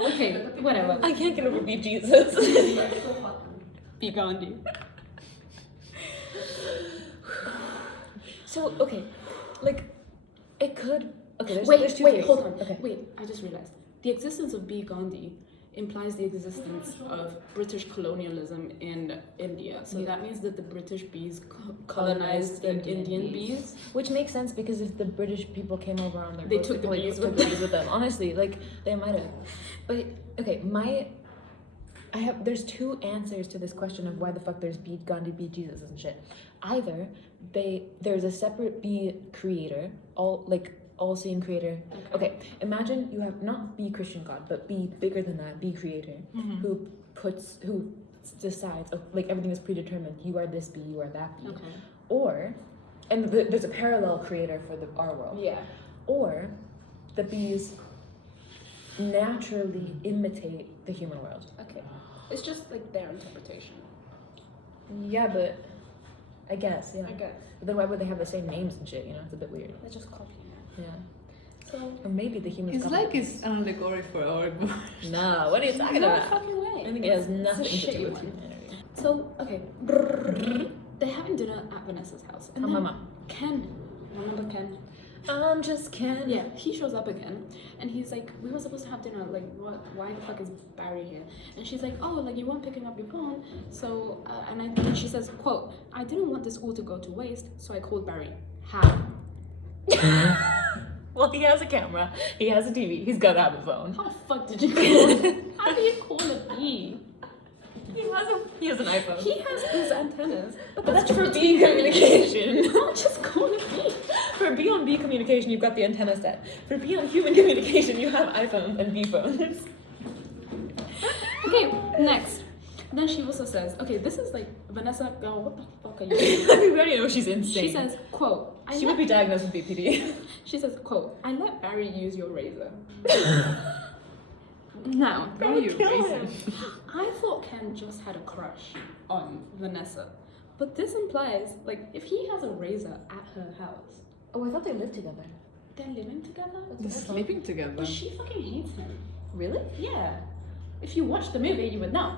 Okay, whatever. I can't get over beef Jesus. Be Gandhi. So okay, like it could. Okay, there's two Wait, theories. hold on. Okay. Wait, I just realized the existence of B. Gandhi implies the existence of British colonialism in India. So that means that the British bees colonized the Indian bees. Which makes sense because if the British people came over on their They boats, took the probably bees took with the them. bees with them. Honestly, like they might have. But okay, there's two answers to this question of why the fuck there's bee Gandhi, bee Jesus and shit. Either there's a separate bee creator, all-seeing creator. Okay, imagine you have not be Christian God, but be bigger than that, be creator, who decides, like everything is predetermined. You are this bee, you are that bee. Okay. Or, and there's a parallel creator for our world. Yeah. Or, the bees naturally imitate the human world. Okay. It's just like their interpretation. Yeah, but I guess, yeah. I guess. But then why would they have the same names and shit? You know, it's a bit weird. They're just copying it. Yeah. So. Or maybe the humans. It's copy like the it's an allegory for our book. bees. Nah, what are you talking No about? fucking way. I think it has It's a nothing to shitty do with one. humanity. So, okay. They're having dinner at Vanessa's house. And Her then mama. Ken. Remember Ken? I'm just kidding. Yeah, he shows up again, and he's like, we were supposed to have dinner, like, what, why the fuck is Barry here? And she's like, oh, like, you weren't picking up your phone, so, and she says, quote, I didn't want this all to go to waste, so I called Barry. How? Well, he has a camera, he has a TV, he's gotta have a phone. How the fuck did you call? How do you call a bee? He has an iPhone. He has his antennas, but That's for bee communication. You can't just call a bee. For bee on bee communication, you've got the antenna set. For bee on human communication, you have iPhones and bee phones. Okay, next. Then she also says, okay, this is like, Vanessa, girl, what the fuck fuck are you doing? We already know she's insane. She says, quote, she would be diagnosed with BPD. She says, quote, I let Barry use your razor. Now, Why are you racist? I thought Ken just had a crush on Vanessa. But this implies, like, if he has a razor at her house, Oh, I thought they lived together. they're living together? They're sleeping together. But she fucking hates him. Really? Yeah. If you watch the movie, you would know.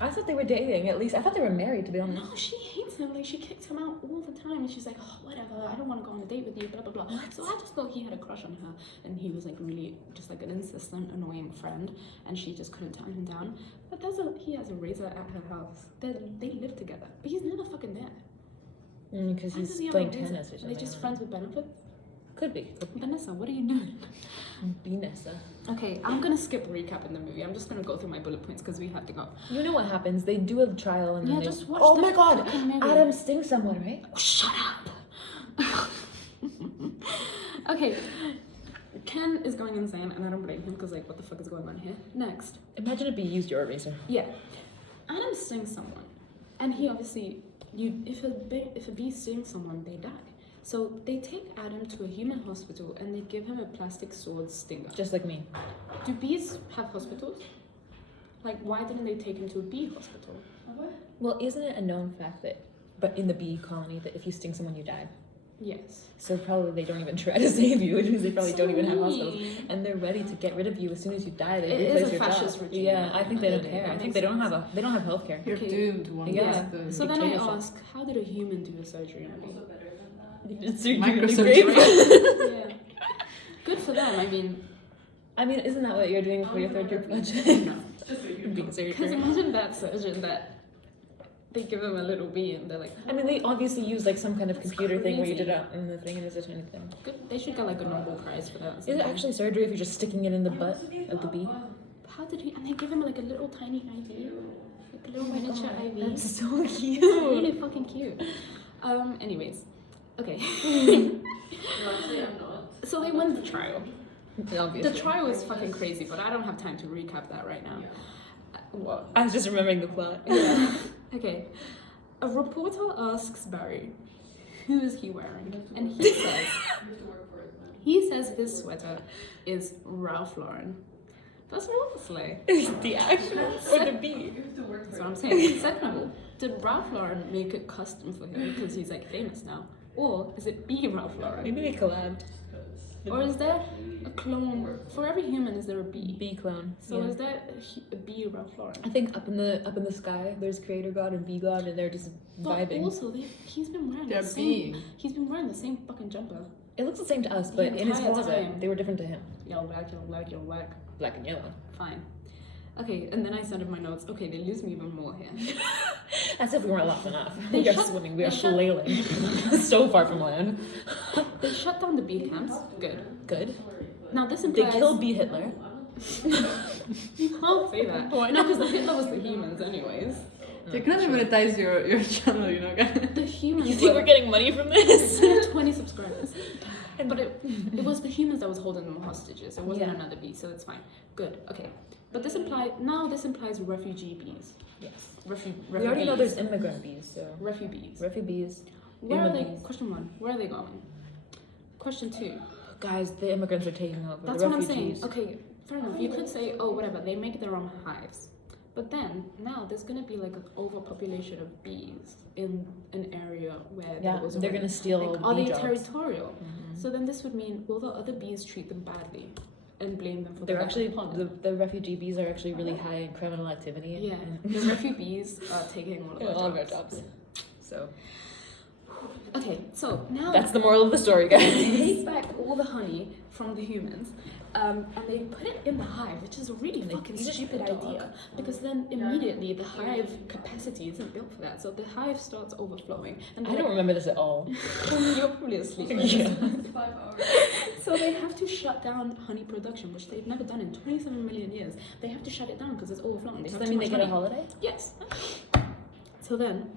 I thought they were dating, at least. I thought they were married, to be honest. No, she hates him. Like, she kicks him out all the time. And she's like, oh, whatever. I don't want to go on a date with you, blah, blah, blah. What? So I just thought he had a crush on her. And he was, like, really just, like, an insistent, annoying friend. And she just couldn't turn him down. But he has a razor at her house. They live together. But he's never fucking there. Because Why does he's he have playing a razor? tennis or Are something. they just friends with benefits? Could be. Vanessa, what are you doing? Vanessa. Okay, I'm gonna skip recapping the movie. I'm just gonna go through my bullet points because we have to go. You know what happens? They do a trial and then Yeah, they... just watch Oh the my god! fucking movie. Adam stings someone, right? Oh, shut up! Okay, Ken is going insane and I don't blame him because, like, what the fuck is going on here? Next. Imagine if he used your eraser. Yeah. Adam stings someone. And he obviously, if a bee stings someone, they die. So they take Adam to a human hospital and they give him a plastic sword stinger. Just like me. Do bees have hospitals? Like, why didn't they take him to a bee hospital? Well, isn't it a known fact that, but in the bee colony, that if you sting someone, you die? Yes. So probably they don't even try to save you, which means they probably don't even have hospitals. mean. And they're ready to get rid of you as soon as you die. They It is replace a your fascist job. regime. Yeah, I think they don't It- care. it I think makes they don't sense. have healthcare. You're Okay. doomed once Yeah. the So then I Dictatorship. ask, how did a human do a surgery on a bee? Microsurgery. Yeah. Good for them. I mean, I mean, isn't that what you're doing for your third year project? no. Being surgery. Because imagine that surgeon that they give him a little bee and they're like, I mean, they obviously use like some kind of That's computer thing where you crazy. did it in the thing and it's a tiny thing. good. They should get like a Nobel Prize for that. or Is it something. actually surgery if you're just sticking it in the butt of the bee? How did he? And they give him like a little tiny IV, like a little miniature IV. That's so It's cute. really fucking cute. Anyways, okay. So they won the trial. Obviously. The trial is fucking crazy, but I don't have time to recap that right now. What? I was just remembering the plot. Yeah. Okay. A reporter asks Barry, who is he wearing? And he says his sweater is Ralph Lauren. That's what slay. The actual or the bee? That's what I'm saying. Second of all, did Ralph Lauren make it custom for him because he's like famous now? Or is it B Ralph Lauren? Maybe they collabed. Or is there a clone? For every human, is there a bee? Bee clone. So yeah. is there a bee Ralph Lauren? I think up in the sky, there's creator god and bee god, and they're just But vibing. also, he's been wearing They're the same. being. He's been wearing the same fucking jumper. It looks the same to us, but The in his entire closet, time. they were different to him. Yo, whack, yo, whack, yo, whack. Black and yellow. Fine. Okay, and then I sent in my notes. Okay, they lose me even more here. As if we weren't laughing enough. They We are shut- swimming. We they are shut- flailing. So far from land. They shut down the bee camps. Good. Good. Now this They implies killed Bee Hitler. You can't say that. Why No, not? because the Hitler was the humans, anyways. You cannot monetize your channel, you know, guys. The humans. You think were- we're getting money from this? I have 20 subscribers. But it was the humans that was holding them hostages. It wasn't Yeah. another bee, so it's fine. Good. Okay. But this implies refugee bees. Yes. Refugees. We already know there's immigrant bees, so refugees. refugees. Where are they? immigrants. Question 1. Where are they going? Question 2. Guys, the immigrants are taking over. That's the what I'm refugees. saying. Okay, fair enough. You could say, oh, whatever, they make their own hives. But then, now there's going to be like an overpopulation of bees in an area where Yeah, there was they're already- gonna steal like, bee are they jobs. territorial? Mhm. So then this would mean, will the other bees treat them badly and blame them for They're the actually lack of pollen? the refugee bees are actually really high in criminal activity. Yeah, and- the refugees are taking all of Yeah, our all of our jobs. jobs. So Okay, so now that's the moral of the story, they guys. take back all the honey from the humans, and they put it in the hive, which is a really And they fucking feed it to stupid the dog. idea. Because then immediately the hive capacity isn't built for that, so the hive starts overflowing. And I don't remember this at all. You're probably asleep. right? Yeah. So they have to shut down honey production, which they've never done in 27 million years. They have to shut it down because it's overflowing. They Does have that too mean they much get a honey. holiday? Yes. So then,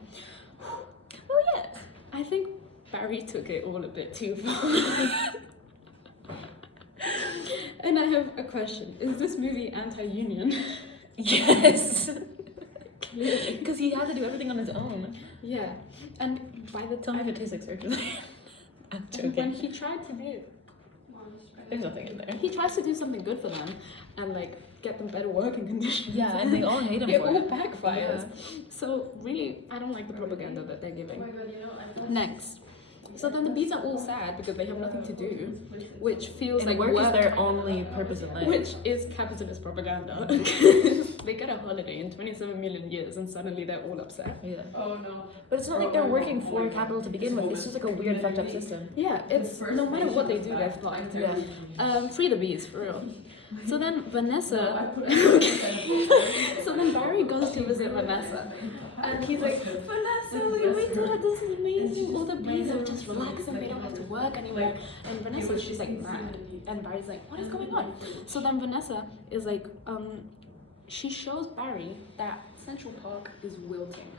Oh yes. I think Barry took it all a bit too far. And I have a question. Is this movie anti-union? Yes. Because he had to do everything on his own. Yeah, and by the Tell me time if it tastes like surgery. I'm when joking. he tried to do, There's nothing in there. he tries to do something good for them, and like get them better working conditions. Yeah, and they all hate him It for all it. backfires. So really, I don't like the propaganda that they're giving. Next. So then the bees are all sad because they have nothing to do, which feels And like work is work, their only purpose in life. which is capitalist propaganda. They get a holiday in 27 million years and suddenly they're all upset. Yeah. Oh no. But it's not like they're working for capital to begin with. It's just like a weird fucked up system. Yeah, it's no matter what they do, they're fucked. Yeah. Free the bees, for real. So then Vanessa, so then Barry goes to visit Vanessa, and he's like, Vanessa, like, oh my god, this is amazing. All the bees are just relaxing, they don't have to work anymore. And Vanessa, she's like mad, and Barry's like, what is going on? So then Vanessa is like, she shows Barry that Central Park is wilting.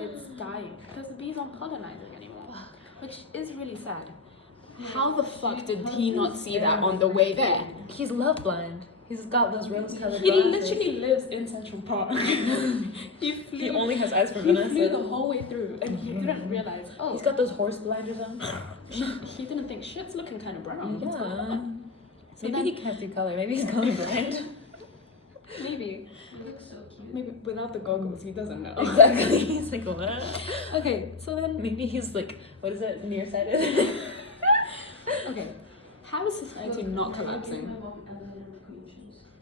It's dying because the bees aren't colonizing anymore, which is really sad. How the fuck did he not see that on the way there? He's love blind. He's got those rose-colored He glasses. literally lives in Central Park. He only has eyes for He Vanessa. flew the whole way through and he didn't realize, oh, He's got those horse blinders on. he didn't think shit's looking kind of brown. What's going Yeah. on? So Maybe he can't see color. Maybe he's colorblind. maybe without the goggles, he doesn't know. Exactly. He's like, what? Okay, so then, Maybe he's like, what is it? Nearsighted. okay, how is society not collapsing?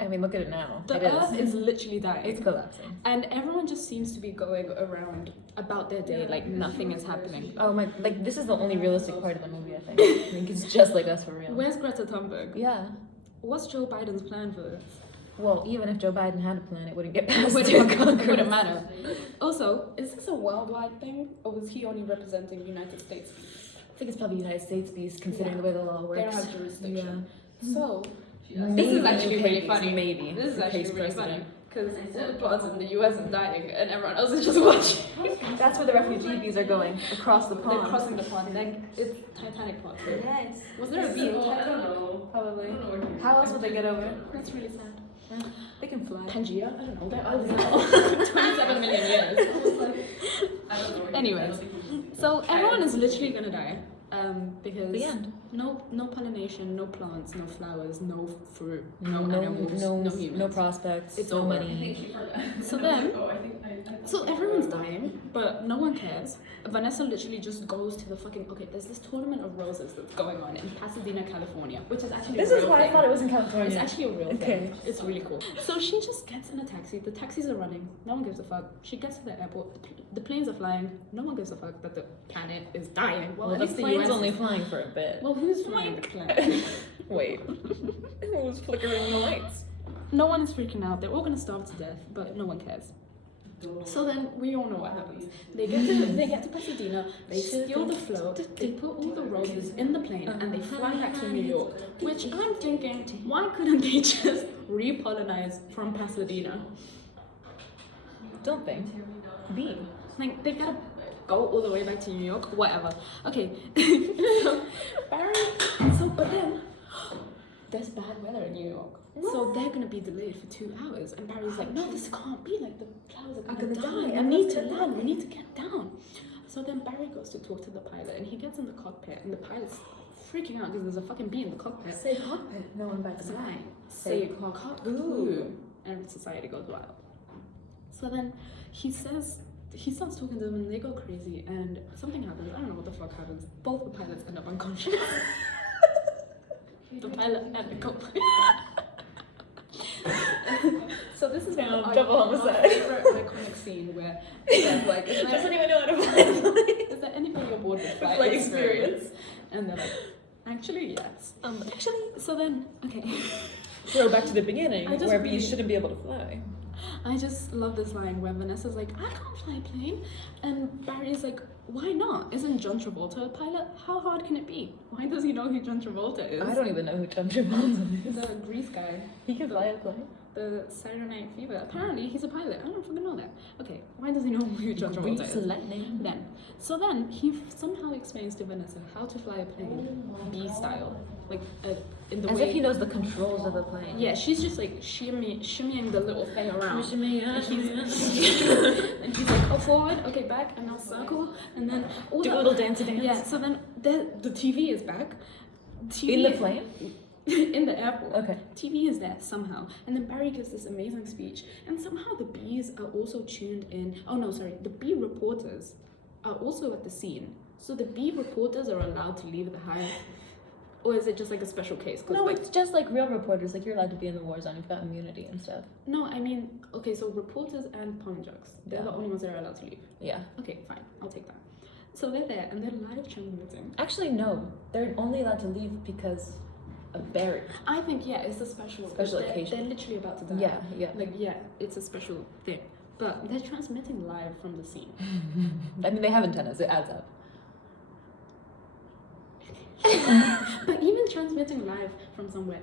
I mean, look at it now. The It earth is literally dying. It's collapsing. And everyone just seems to be going around about their day like nothing is happening. Oh my! Like this is the only realistic part of the movie. I think it's just like us for real. Where's Greta Thunberg? Yeah. What's Joe Biden's plan for this? Well, even if Joe Biden had a plan, it wouldn't get past It to Congress. wouldn't matter. Also, is this a worldwide thing, or was he only representing the United States? I think it's probably United States bees, considering the way the law works. They don't have jurisdiction. Yeah. So, Maybe this is actually okay, really funny. Maybe. This is The actually case really precedent. funny. Because all the plants in the US are dying and everyone else is just watching. That's where the refugee bees are going, across the pond. They're crossing the pond. Like, it's Titanic plot. Yes. Was there a bee in I don't Titanic? know. Probably. I don't know where he How else would they get over? That's really sad. They can fly. Pangea? I don't know. They're out now. 27 million years. I don't know. Anyways, so everyone is literally gonna die. Because The end. no pollination, no plants, no flowers, no fruit, No, no animals, no humans. no prospects. It's no over. money. So then, so everyone's dying, but no one cares. Vanessa literally just goes to the fucking, okay, there's this tournament of roses that's going on in Pasadena, California, which is actually This a is real why thing. I thought it was in California. It's actually a real Okay. thing. It's really cool. So she just gets in a taxi. The taxis are running. No one gives a fuck. She gets to the airport. The planes are flying. No one gives a fuck that the planet is dying. Well, Well, at the least the plane's US only is- flying for a bit. Well, who's flying the plane? Wait. Who's flickering the lights? No one is freaking out. They're all gonna starve to death, but no one cares. So then we all know what happens. They get to Pasadena. They steal the float. They put all the roses in the plane and they fly back to New York. Which I'm thinking, why couldn't they just repollinize from Pasadena? Don't think. Bee. Like they gotta go all the way back to New York. Whatever. Okay. So Barry. So but then there's bad weather in New York. So they're gonna be delayed for 2 hours, and Barry's like, "No, this can't be. Like the flowers are gonna die. I need to land. We need to get down." So then Barry goes to talk to the pilot, and he gets in the cockpit, and the pilot's freaking out because there's a fucking bee in the cockpit. Say cockpit. No one bats an eye. Say cock-oo, and society goes wild. So then he starts talking to them, and they go crazy, and something happens. I don't know what the fuck happens. Both the pilots end up unconscious. The pilot and the co-pilot. So this is Damn, our double homicide. favorite iconic scene where they're like, is Doesn't there, even know how to fly. is there anybody aboard with flight Flight experience? And they're like, actually yes. Actually, So then, okay. throw back to the beginning, I just where really- bees shouldn't be able to fly. I just love this line where Vanessa's like, I can't fly a plane. And Barry's like, why not? Isn't John Travolta a pilot? How hard can it be? Why does he know who John Travolta is? I don't even know who John Travolta is. The Grease guy. He can fly a plane. the Saturday Night Fever. Apparently, he's a pilot. I don't fucking know that. Okay, why does he know who John Travolta is? Lightning. Then he somehow explains to Vanessa how to fly a plane, bee style, like in the As way. if he knows the controls of the plane. Yeah, she's just like shimmying the little thing around. And he's like, oh, forward, okay, back, and now circle, and then Do a little dancey dance. Yeah, so then the TV is back. In the plane? In the airport. Okay. TV is there somehow. And then Barry gives this amazing speech. And somehow the bees are also tuned in. Oh no, sorry. The bee reporters are also at the scene. So the bee reporters are allowed to leave the hive. Or is it just like a special case? 'Cause No, it's just like real reporters. Like you're allowed to be in the war zone. You've got immunity and stuff. No, I mean, okay, so reporters and pollen jugs. They're Yeah. the only ones that are allowed to leave. Yeah. Okay, fine. I'll take that. So they're there and they're live transmitting. Actually, no. They're only allowed to leave because of Barry. I think, yeah, it's a special occasion. They're literally about to die. Yeah, yeah. Like, yeah, it's a special thing. But they're transmitting live from the scene. I mean, they have antennas. It adds up. But even transmitting live from somewhere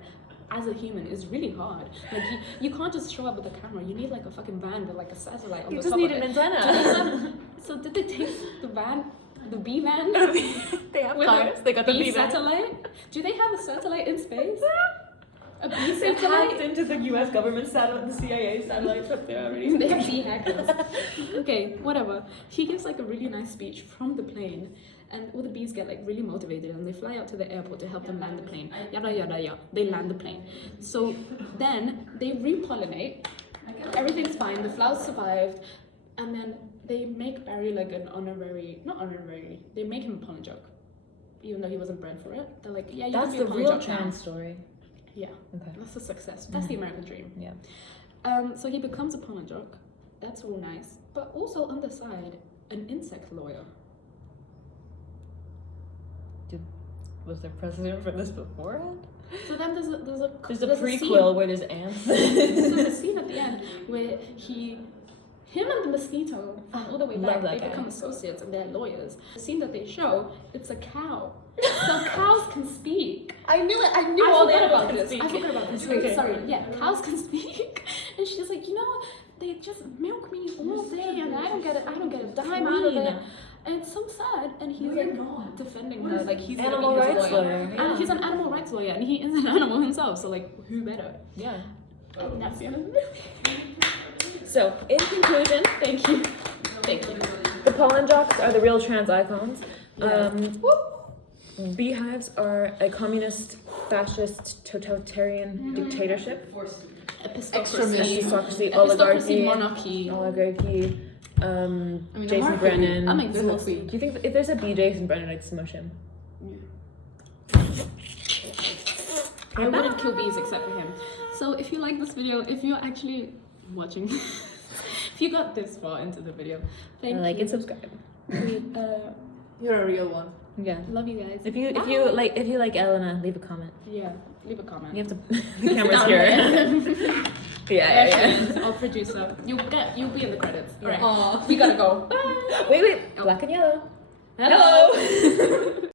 as a human is really hard. Like you can't just show up with a camera. You need like a fucking van with like a satellite on You the just top need of an it. antenna. So did they take the van, the bee van? They have with cars. a They got the bee bee van. satellite? Do they have a satellite in space? A bee They've hacked satellite? into the U.S. government satellite, the CIA satellites up there already. They have bee hackers. Okay, whatever. He gives like a really nice speech from the plane. And all the bees get like really motivated and they fly out to the airport to help them land the plane. Yada yada yada. They land the plane. So then they repollinate. Everything's fine. The flowers survived. And then they make Barry like an not honorary. They make him a pollen jug, even though he wasn't bred for it. They're like, yeah, you That's can be the a pollen real jug now. trans story. Yeah, Okay. that's a success. That's the American dream. Yeah. So he becomes a pollen jug. That's all nice. But also on the side, an insect lawyer. Was there precedent for this beforehand? So then there's a There's a scene- prequel where there's ants. So there's a scene at the end where him and the mosquito from all the way back, Love that they guy. become associates and they're lawyers. The scene that they show, it's a cow. So cows can speak. I knew it. I knew I all the forgot animals about could this. speak. I forgot about this. Okay. Sorry, yeah, cows can speak. And she's like, you know, they just milk me all day and I don't get a dime out of it. And it's so sad, and he's like defending her, like he's gonna Animal be his rights lawyer. And Yeah. he's an animal rights lawyer, and he is an animal himself. So like, who better? Yeah. And that's the end of the movie. So, in conclusion, Thank you. the pollen jocks are the real trans icons. Yeah. Beehives are a communist, fascist, totalitarian dictatorship. Epistocracy, Aristocracy, oligarchy, monarchy. I mean, Jason monarchy, Brennan. I mean, good Smush- queen. Do you think if there's a bee Jason Brennan, I'd smush him? I wouldn't kill bees except for him. So if you like this video, if you're actually watching, if you got this far into the video, thank you. Like and subscribe. You're a real one. Yeah. Love you guys. If you like Elena, leave a comment. Yeah, leave a comment. You have to. The camera's Down here. yeah. Our producer. You'll be in the credits. Yeah. Alright. We gotta go. Bye. Wait. Oh. Black and yellow. Hello.